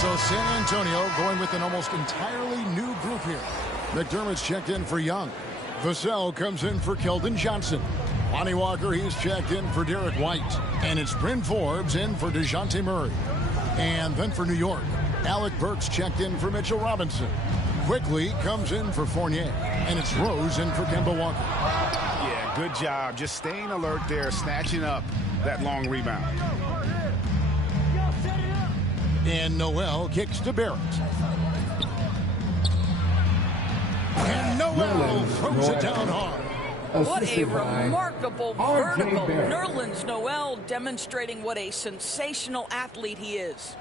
So San Antonio going with an almost entirely new group here. McDermott's checked in for Young. Vassell comes in for Keldon Johnson. Lonnie Walker, he's checked in for Derek White. And it's Bryn Forbes in for DeJounte Murray. And then for New York, Alec Burks checked in for Mitchell Robinson. Quickly comes in for Fournier. And it's Rose in for Kemba Walker. Yeah, good job. Just staying alert there, snatching up that long rebound. And Noel kicks to Barrett. And Noel throws it down hard. What a remarkable vertical. Nerlens Noel demonstrating what a sensational athlete he is.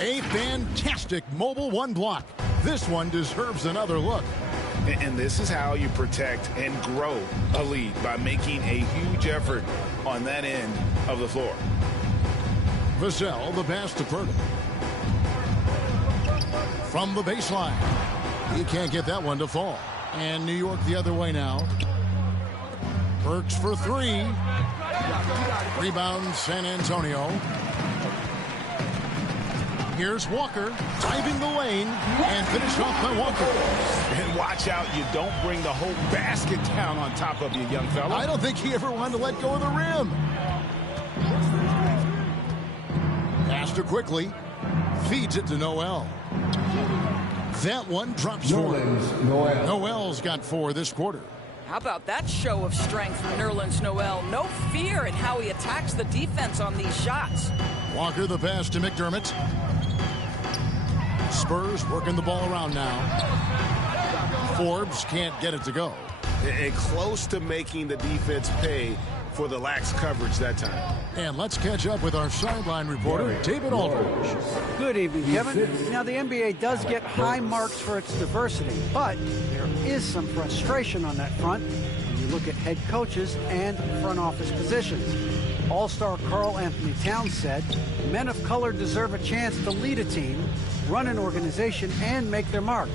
A fantastic mobile one block. This one deserves another look. And this is how you protect and grow a lead, by making a huge effort on that end of the floor. Vassell, the pass to Purtle. From the baseline. He can't get that one to fall. And New York the other way now. Burks for three. Rebound San Antonio. Here's Walker, diving the lane, and finished off by Walker. And watch out, you don't bring the whole basket down on top of you, young fella. I don't think he ever wanted to let go of the rim. Pass to Quickly. Feeds it to Noel. That one drops for him. Noel's got 4 this quarter. How about that show of strength from Nerlens Noel? No fear in how he attacks the defense on these shots. Walker the pass to McDermott. Spurs working the ball around now. Forbes can't get it to go. And close to making the defense pay for the lax coverage that time. And let's catch up with our sideline reporter, David Aldridge. Good evening, Kevin. Now, the NBA does get high marks for its diversity, but there is some frustration on that front when you look at head coaches and front office positions. All-star Karl Anthony Towns said, men of color deserve a chance to lead a team, run an organization, and make their mark,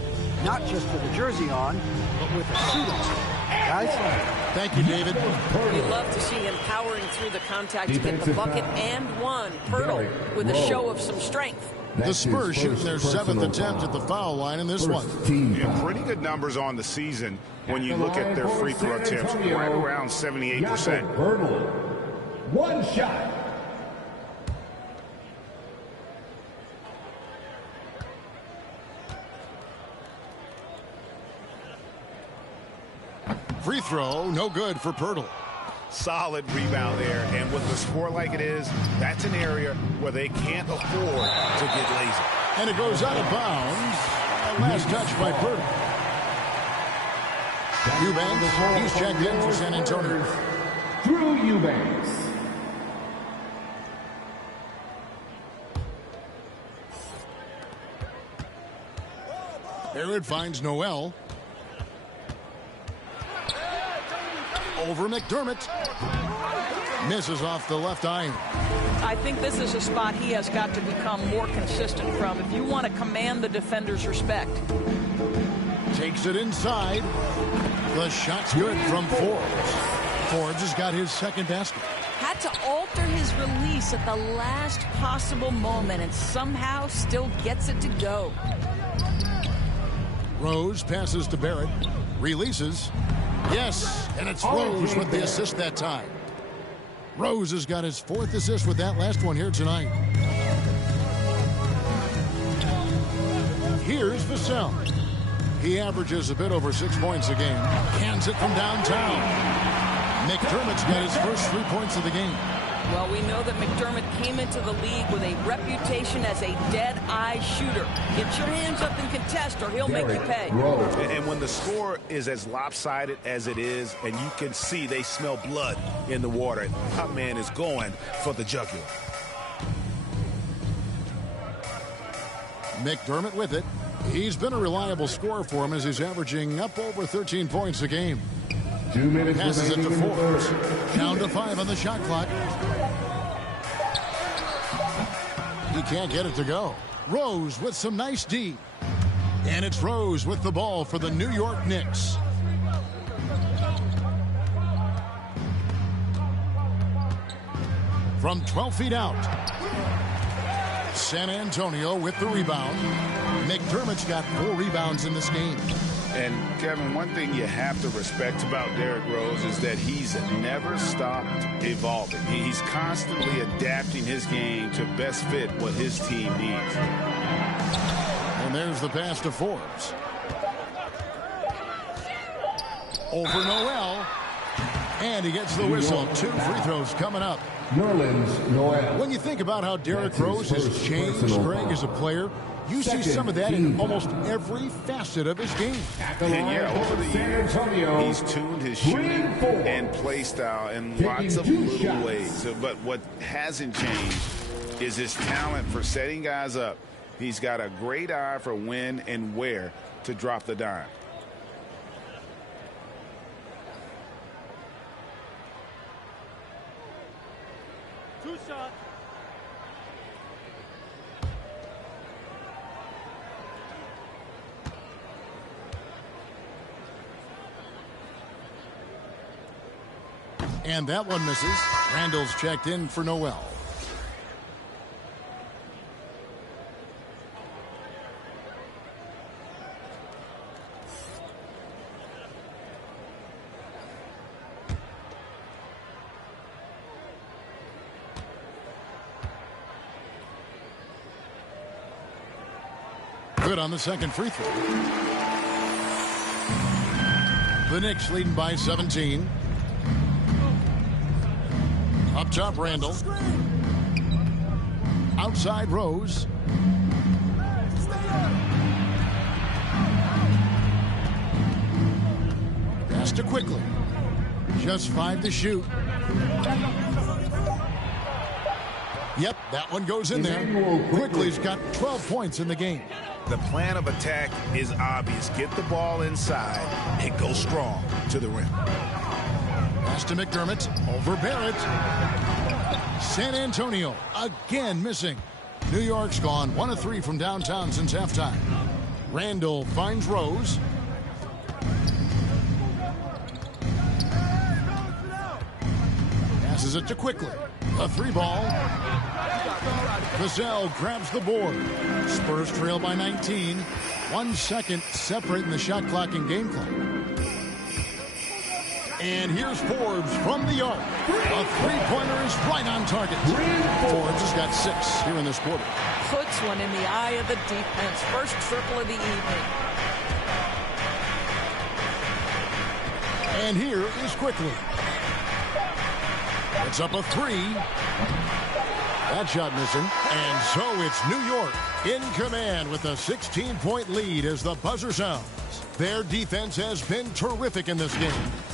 not just with a jersey on, but with a suit on. Guys, thank you, David. We love to see him powering through the contact to get the bucket and one. Purtle with a show of some strength. The Spurs shooting their 7th attempt at the foul line in this one. Yeah, pretty good numbers on the season when you look at their free throw attempts, right around 78%. One shot. Free throw, no good for Purtle. Solid rebound there, and with the score like it is, that's an area where they can't afford to get lazy. And it goes out of bounds. Last touch by Purtle. Eubanks, he's checked in for San Antonio. Drew Eubanks. Barrett finds Noel. Over McDermott. Misses off the left iron. I think this is a spot he has got to become more consistent from if you want to command the defender's respect. Takes it inside. The shot's good from Forbes. Forbes has got his second basket. Had to alter his release at the last possible moment and somehow still gets it to go. Rose passes to Barrett. Releases. Yes, and it's Rose with the assist that time. Rose has got his fourth assist with that last one here tonight. Here's Vassell. He averages a bit over 6 points a game. Hands it from downtown. McDermott's got his first 3 points of the game. Well, we know that McDermott came into the league with a reputation as a dead-eye shooter. Get your hands up and contest or he'll make you pay. And when the score is as lopsided as it is, and you can see they smell blood in the water, top man is going for the jugular. McDermott with it. He's been a reliable scorer for him as he's averaging up over 13 points a game. 2 minutes passes it to Forbes. Down to 5 on the shot clock. He can't get it to go. Rose with some nice D. And it's Rose with the ball for the New York Knicks. From 12 feet out. San Antonio with the rebound. McDermott's got 4 rebounds in this game. And, Kevin, one thing you have to respect about Derrick Rose is that he's never stopped evolving. He's constantly adapting his game to best fit what his team needs. And there's the pass to Forbes. Over Noel. And he gets the whistle. 2 free throws coming up. Nerlens Noel. When you think about how Derrick Rose has changed, Greg, as a player, you see some of that in almost every facet of his game. And yeah, over the years, he's tuned his shooting and play style in lots of little ways. But what hasn't changed is his talent for setting guys up. He's got a great eye for when and where to drop the dime. Two shots. And that one misses. Randall's checked in for Noel. Good on the second free throw. The Knicks leading by 17. Up top, Randall. Outside, Rose. Pass to Quickly. Just 5 to shoot. Yep, that one goes in there. Quickly's got 12 points in the game. The plan of attack is obvious. Get the ball inside and go strong to the rim. Pass to McDermott. Over Barrett. San Antonio again missing. New York's gone 1 of 3 from downtown since halftime. Randall finds Rose. Passes it to Quickly. A 3-ball. Vassell grabs the board. Spurs trail by 19. 1 second separating the shot clock and game clock. And here's Forbes from the arc. A 3-pointer is right on target. Forbes has got 6 here in this quarter. Puts one in the eye of the defense. First triple of the evening. And here is Quickly. It's up a 3. That shot missing. And so it's New York in command with a 16-point lead as the buzzer sounds. Their defense has been terrific in this game.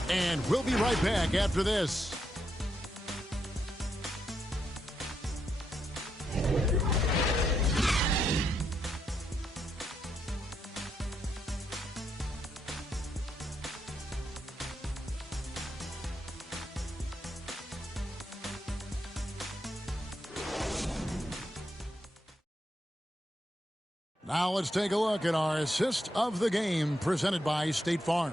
And we'll be right back after this. Now let's take a look at our assist of the game presented by State Farm.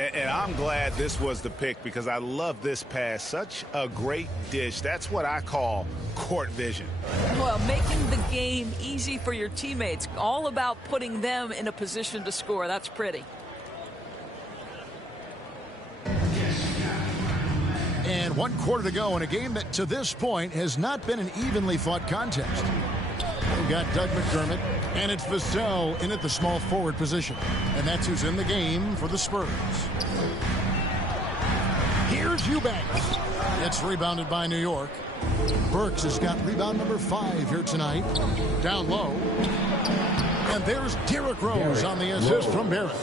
And I'm glad this was the pick because I love this pass. Such a great dish. That's what I call court vision. Well, making the game easy for your teammates. All about putting them in a position to score. That's pretty. And 1 quarter to go in a game that to this point has not been an evenly fought contest. We've got Doug McDermott, and it's Vassell in at the small forward position. And that's who's in the game for the Spurs. Here's Eubanks. It's rebounded by New York. Burks has got rebound number 5 here tonight. Down low. And there's Derrick Rose on the assist from Barrett.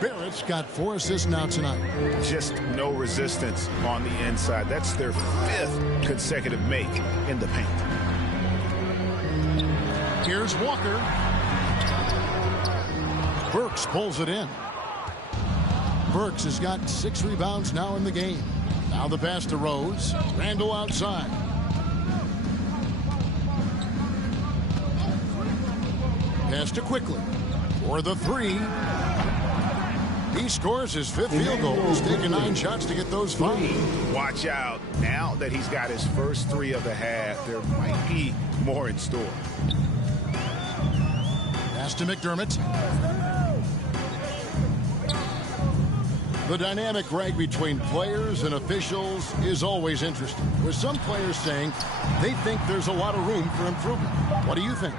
Barrett's got 4 assists now tonight. Just no resistance on the inside. That's their 5th consecutive make in the paint. Here's Walker. Burks pulls it in. Burks has got 6 rebounds now in the game. Now the pass to Rose. Randall outside. Pass to Quickly for the 3. He scores his 5th field goal. He's taken 9 shots to get those 5. Watch out. Now that he's got his first 3 of the half, there might be more in store. Pass to McDermott. The dynamic rag between players and officials is always interesting, with some players saying they think there's a lot of room for improvement. What do you think?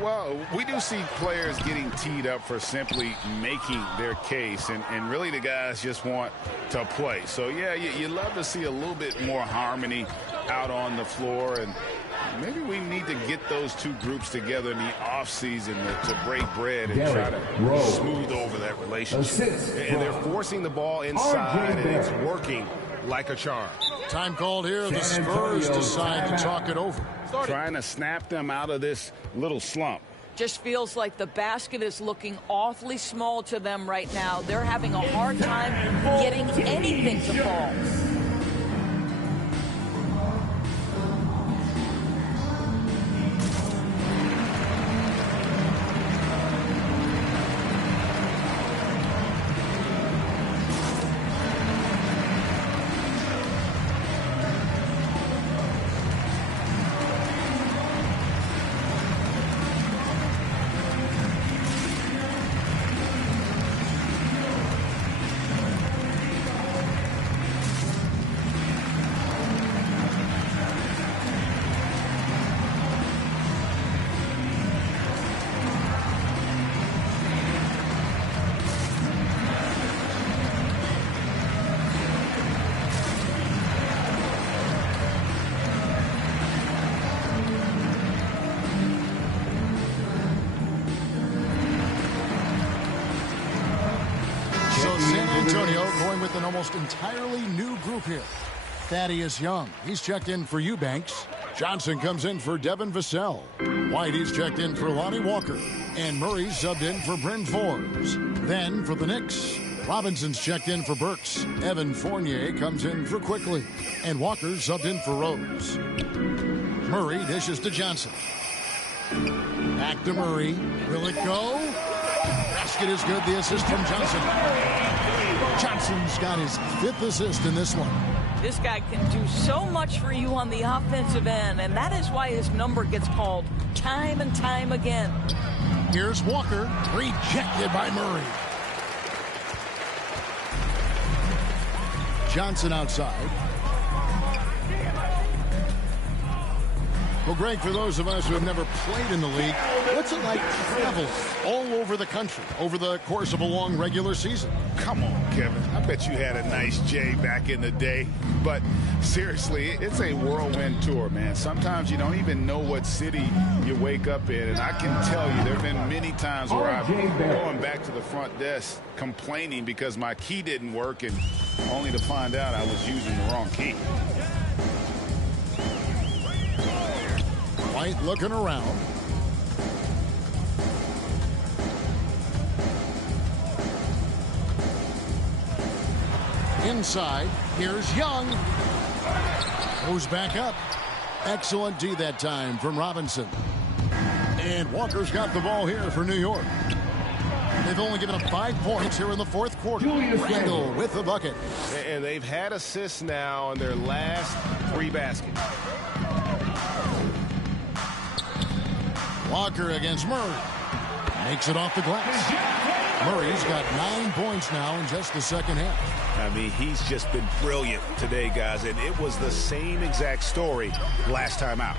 Well, we do see players getting teed up for simply making their case, and really the guys just want to play. So, yeah, you love to see a little bit more harmony out on the floor, and maybe we need to get those 2 groups together in the offseason to break bread and try to smooth over that relationship. And they're forcing the ball inside, and it's working like a charm. Time called here. The Spurs decide to talk it over. Trying to snap them out of this little slump. Just feels like the basket is looking awfully small to them right now. They're having a hard time getting anything to fall. With an almost entirely new group here. Thaddeus Young, he's checked in for Eubanks. Johnson comes in for Devin Vassell. White, he's checked in for Lonnie Walker. And Murray subbed in for Bryn Forbes. Then for the Knicks, Robinson's checked in for Burks. Evan Fournier comes in for Quickly. And Walker subbed in for Rose. Murray dishes to Johnson. Back to Murray. Will it go? Basket is good. The assist from Johnson. Johnson's got his 5th assist in this one. This guy can do so much for you on the offensive end, and that is why his number gets called time and time again. Here's Walker, rejected by Murray. Johnson outside. Well, Greg, for those of us who have never played in the league, what's it like traveling all over the country over the course of a long regular season? Come on, Kevin. I bet you had a nice J back in the day. But seriously, it's a whirlwind tour, man. Sometimes you don't even know what city you wake up in. And I can tell you there have been many times where I've gone back to the front desk complaining because my key didn't work, and only to find out I was using the wrong key. White looking around. Inside, here's Young. Goes back up. Excellent D that time from Robinson. And Walker's got the ball here for New York. They've only given up 5 points here in the fourth quarter. Randall with the bucket. And they've had assists now on their last 3 baskets. Walker against Murray. Makes it off the glass. Murray's got 9 points now in just the second half. I mean, he's just been brilliant today, guys, and it was the same exact story last time out.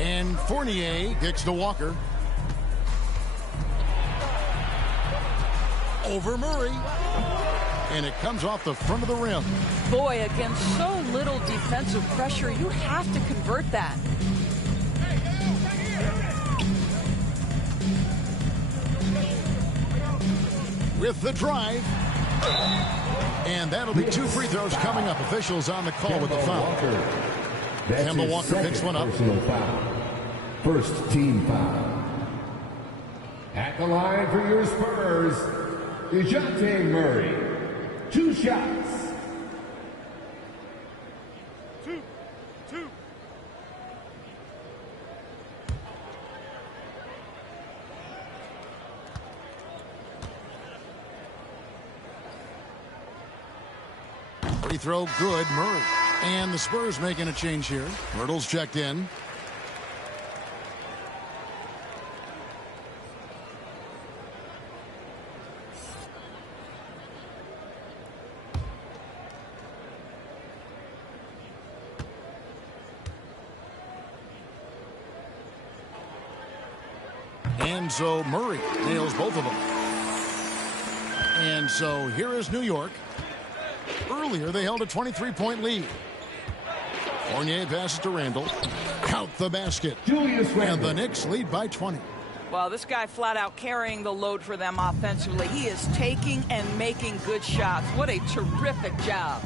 And Fournier kicks to Walker. Over Murray. And it comes off the front of the rim. Boy, against so little defensive pressure, you have to convert that. With the drive. And that'll be 2 free throws coming up. Officials on the call with the foul. Kemba Walker picks one up. Foul. First team foul. At the line for your Spurs, DeJounte Murray. 2 shots. 2. Free throw good, Murray. And the Spurs making a change here. Myrtle's checked in. And so Murray nails both of them. And so here is New York. Earlier, they held a 23-point lead. Fournier passes to Randall. Count the basket. And the Knicks lead by 20. Well, this guy flat out carrying the load for them offensively. He is taking and making good shots. What a terrific job.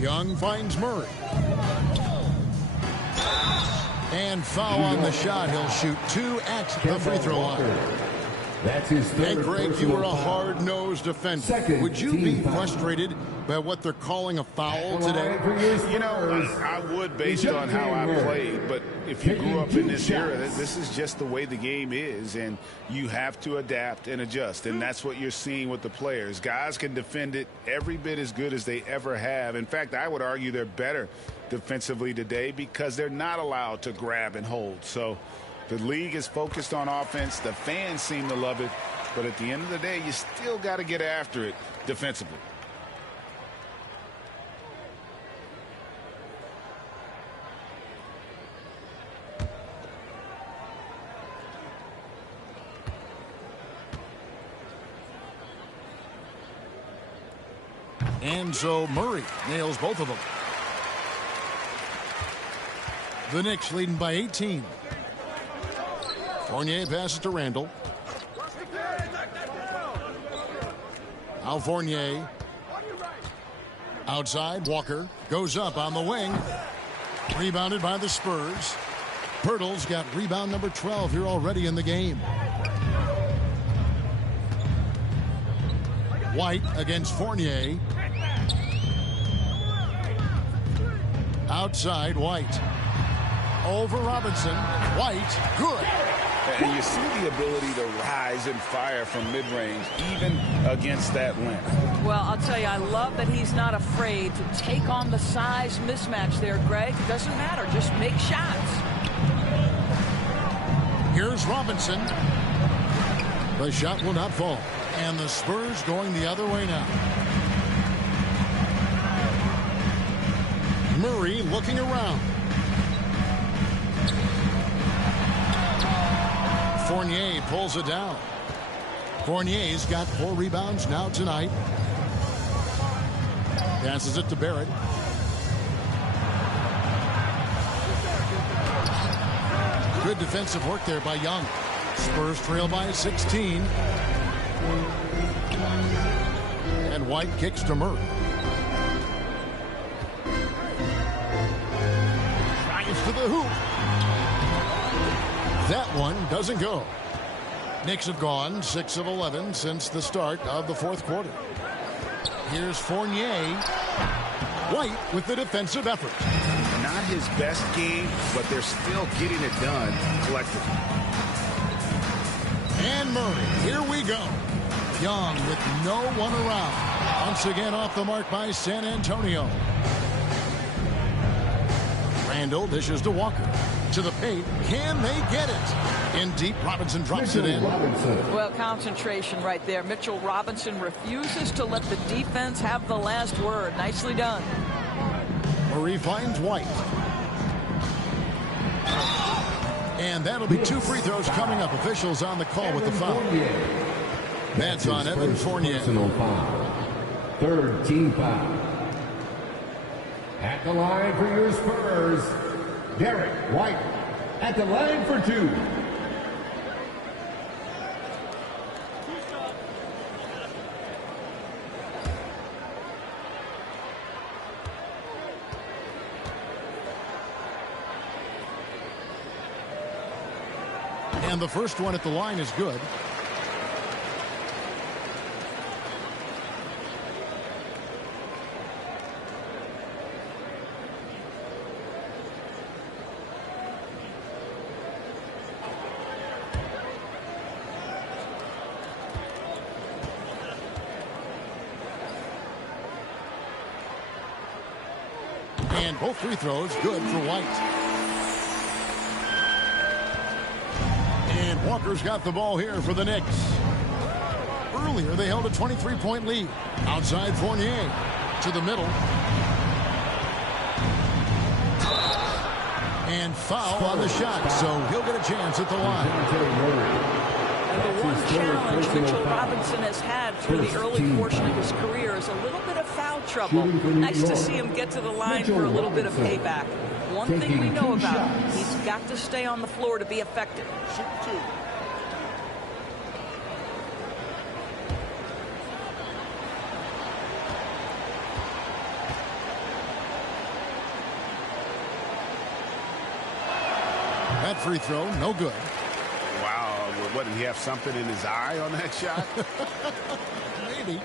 Young finds Murray. And foul on the shot. He'll shoot 2 at the free throw line. That's his third. And Greg, you were a hard-nosed defender. Would you be frustrated by what they're calling a foul today? You know, I would based on how I played, but if you grew up in this era, this is just the way the game is, and you have to adapt and adjust, and that's what you're seeing with the players. Guys can defend it every bit as good as they ever have. In fact, I would argue they're better defensively today because they're not allowed to grab and hold. So the league is focused on offense. The fans seem to love it. But at the end of the day, you still got to get after it defensively. And so Murray nails both of them. The Knicks leading by 18. Fournier passes to Randall. Now Fournier. Outside, Walker goes up on the wing. Rebounded by the Spurs. Pirtle's got rebound number 12 here already in the game. White against Fournier. Outside, White. Over Robinson. White, good. And you see the ability to rise and fire from mid-range, even against that length. Well, I'll tell you, I love that he's not afraid to take on the size mismatch there, Greg. It doesn't matter. Just make shots. Here's Robinson. The shot will not fall. And the Spurs going the other way now. Murray looking around. Fournier pulls it down. Fournier's got 4 rebounds now tonight. Passes it to Barrett. Good defensive work there by Young. Spurs trail by 16. And White kicks to Murray. Drives to the hoop. That one doesn't go. Knicks have gone 6 of 11 since the start of the fourth quarter. Here's Fournier. White with the defensive effort. Not his best game, but they're still getting it done collectively. And Murray, here we go. Young with no one around. Once again off the mark by San Antonio. Randall dishes to Walker. To the paint. Can they get it? In deep, Robinson drops it in. Well, concentration right there. Mitchell Robinson refuses to let the defense have the last word. Nicely done. Murray finds White. And that'll be 2 free throws coming up. Officials on the call with the foul. That's on Evan Fournier. Third team foul. At the line for your Spurs, Derek White. At the line for 2. And the first one at the line is good. And both free throws good for White. And Walker's got the ball here for the Knicks. Earlier, they held a 23-point lead. Outside Fournier to the middle. And foul on the shot, so he'll get a chance at the line. And the one challenge Mitchell Robinson has had through the early portion of his career is a little bit of foul trouble. Nice to see him get to the line for a little bit of payback. One thing we know about him, he's got to stay on the floor to be effective. That free throw, no good. Wow, what, did he have something in his eye on that shot? Maybe.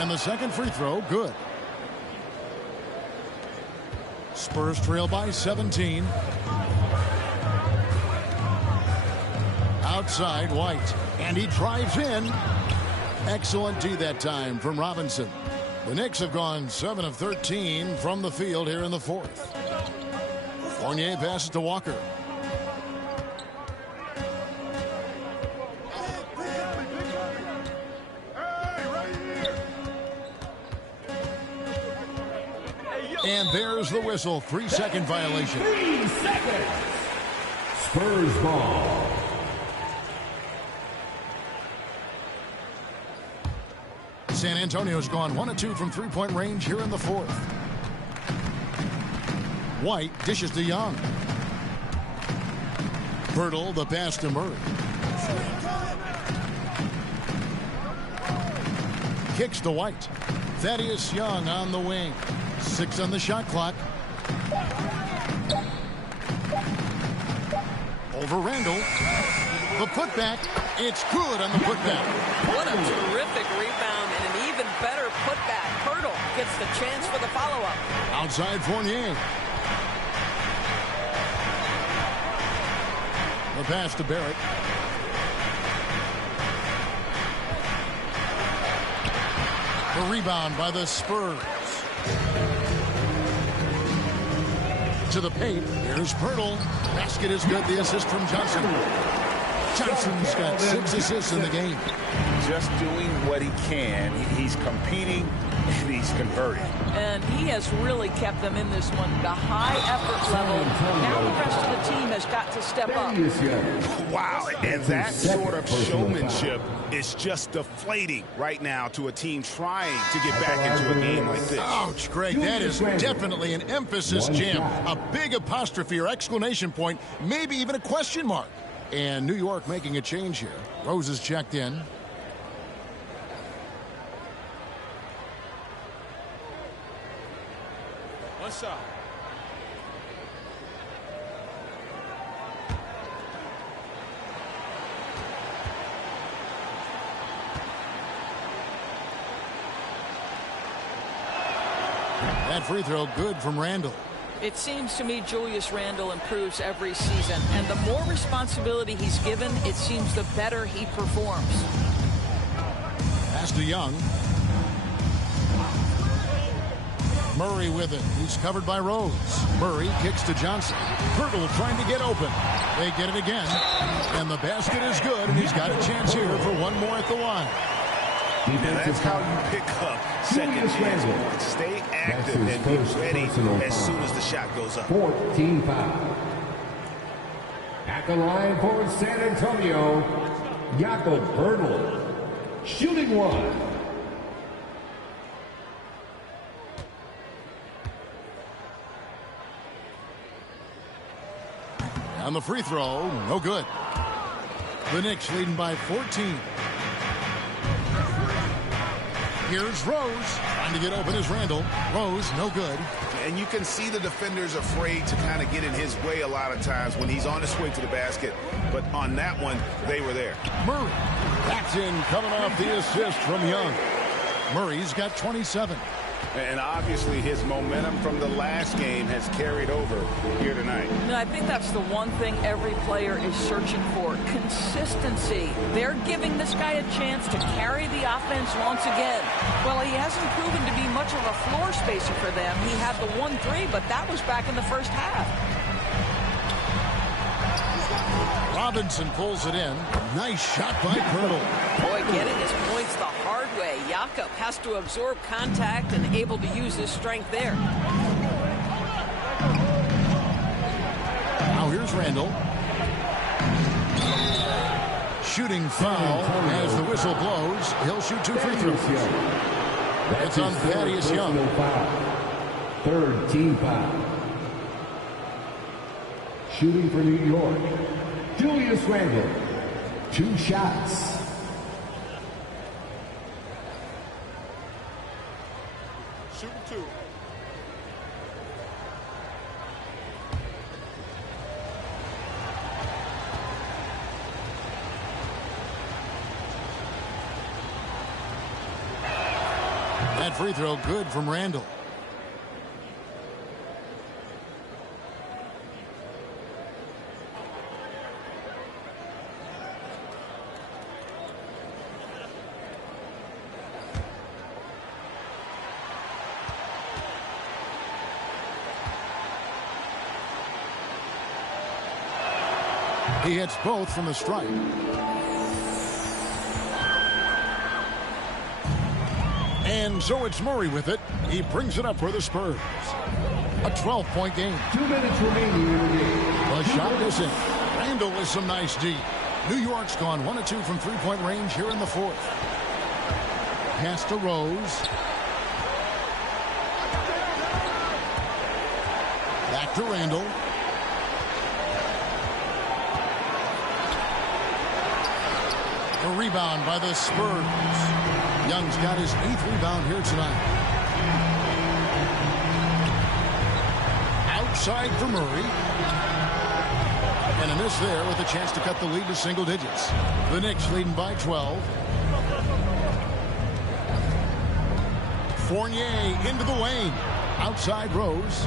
And the second free throw, good. Spurs trail by 17. Outside White. And he drives in. Excellent D that time from Robinson. The Knicks have gone 7 of 13 from the field here in the fourth. Fournier passes to Walker. And there's the whistle. 3-second violation. 3 seconds. Spurs ball. San Antonio's gone 1 of 2 from three-point range here in the fourth. White dishes to Young. Pirtle, the pass to Murray. Kicks to White. Thaddeus Young on the wing. 6 on the shot clock. Over Randall. The putback. It's good on the putback. What a terrific rebound and an even better putback. Pirtle gets the chance for the follow-up. Outside Fournier. The pass to Barrett. The rebound by the Spurs. To the paint. Here's Pirtle. Basket is good. The assist from Johnson. Johnson's got 6 assists in the game. Just doing what he can. He's competing and he's converting. And he has really kept them in this one. The high effort level. Now the rest of the team has got to step up. Wow, and that sort of showmanship is just deflating right now to a team trying to get back into a game like this. Ouch, Greg, that is definitely an emphasis jam. A big apostrophe or exclamation point, maybe even a question mark. And New York making a change here. Rose is checked in. Let's out. That free throw good from Randall. It seems to me Julius Randle improves every season, and the more responsibility he's given, it seems the better he performs. Pass to Young. Murray with it. He's covered by Rose. Murray kicks to Johnson. Hurdle trying to get open. They get it again. And the basket is good, and he's got a chance here for one more at the line. And that's how you pick up second chance points. Stay active and be ready as soon as the shot goes up. 14 foul. At the line for San Antonio, Jakob Hurdle. Shooting one. On the free throw, no good. The Knicks leading by 14. Here's Rose. Trying to get open is Randall. Rose, no good. And you can see the defenders afraid to kind of get in his way a lot of times when he's on his way to the basket. But on that one, they were there. Murray. That's in, coming off the assist from Young. Murray's got 27. And obviously his momentum from the last game has carried over here tonight. No, I think that's the one thing every player is searching for, consistency. They're giving this guy a chance to carry the offense once again. Well, he hasn't proven to be much of a floor spacer for them. He had the 1-3, but that was back in the first half. Robinson pulls it in. Nice shot by Hurdle. Boy, getting his points the hard way. Jakob has to absorb contact and able to use his strength there. Now here's Randall. Shooting foul as the whistle blows. He'll shoot 2 free throws. It's on Thaddeus Young. Third team foul. Shooting for New York, Julius Randle. 2 shots. Shooting 2. That free throw good from Randall. He hits both from the stripe. And so it's Murray with it. He brings it up for the Spurs. A 12-point game. 2 minutes remaining in the game. The shot is in. Randall with some nice D. New York's gone 1 of 2 from three-point range here in the fourth. Pass to Rose. Back to Randall. A rebound by the Spurs. Young's got his 8th rebound here tonight. Outside for Murray. And a miss there with a chance to cut the lead to single digits. The Knicks leading by 12. Fournier into the lane. Outside Rose.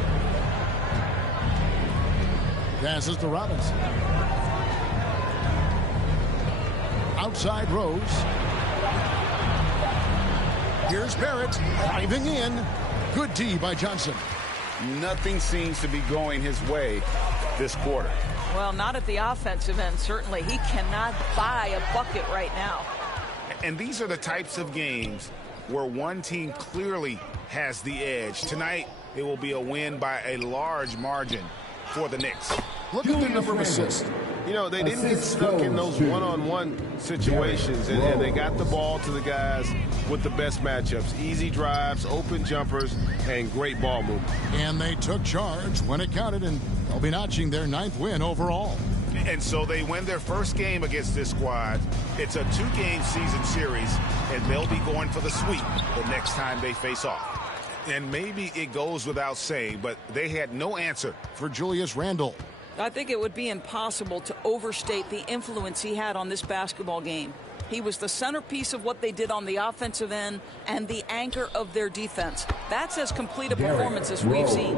Passes to Robinson. Outside Rose. Here's Barrett driving in. Good D by Johnson. Nothing seems to be going his way this quarter. Well, not at the offensive end, certainly. He cannot buy a bucket right now. And these are the types of games where one team clearly has the edge. Tonight, it will be a win by a large margin for the Knicks. Look at the number of assists. You know, they didn't get stuck in those one-on-one situations, and they got the ball to the guys with the best matchups. Easy drives, open jumpers, and great ball movement. And they took charge when it counted, and they'll be notching their 9th win overall. And so they win their first game against this squad. It's a 2-game season series, and they'll be going for the sweep the next time they face off. And maybe it goes without saying, but they had no answer. For Julius Randle. I think it would be impossible to overstate the influence he had on this basketball game. He was the centerpiece of what they did on the offensive end and the anchor of their defense. That's as complete a performance as we've seen.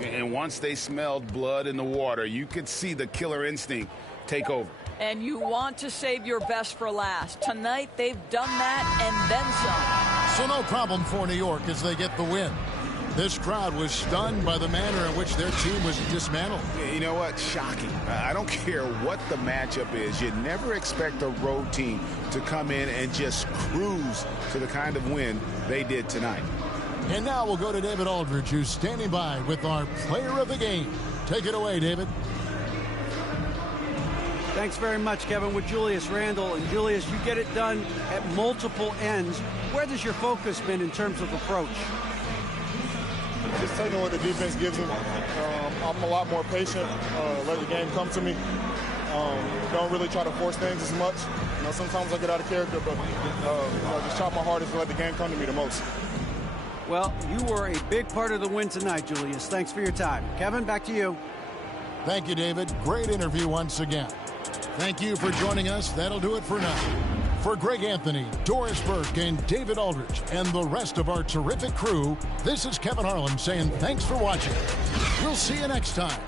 And once they smelled blood in the water, you could see the killer instinct take over. And you want to save your best for last. Tonight, they've done that and then some. So no problem for New York as they get the win. This crowd was stunned by the manner in which their team was dismantled. You know what? Shocking. I don't care what the matchup is. You never expect a road team to come in and just cruise to the kind of win they did tonight. And now we'll go to David Aldridge, who's standing by with our player of the game. Take it away, David. Thanks very much, Kevin, with Julius Randle. And Julius, you get it done at multiple ends. Where has your focus been in terms of approach? Just taking what the defense gives them. I'm a lot more patient, let the game come to me. Don't really try to force things as much. You know, sometimes I get out of character, but just try my hardest to let the game come to me the most. Well, you were a big part of the win tonight, Julius. Thanks for your time. Kevin, back to you. Thank you, David. Great interview once again. Thank you for joining us. That'll do it for now. For Greg Anthony, Doris Burke, and David Aldridge, and the rest of our terrific crew, this is Kevin Harlan saying thanks for watching. We'll see you next time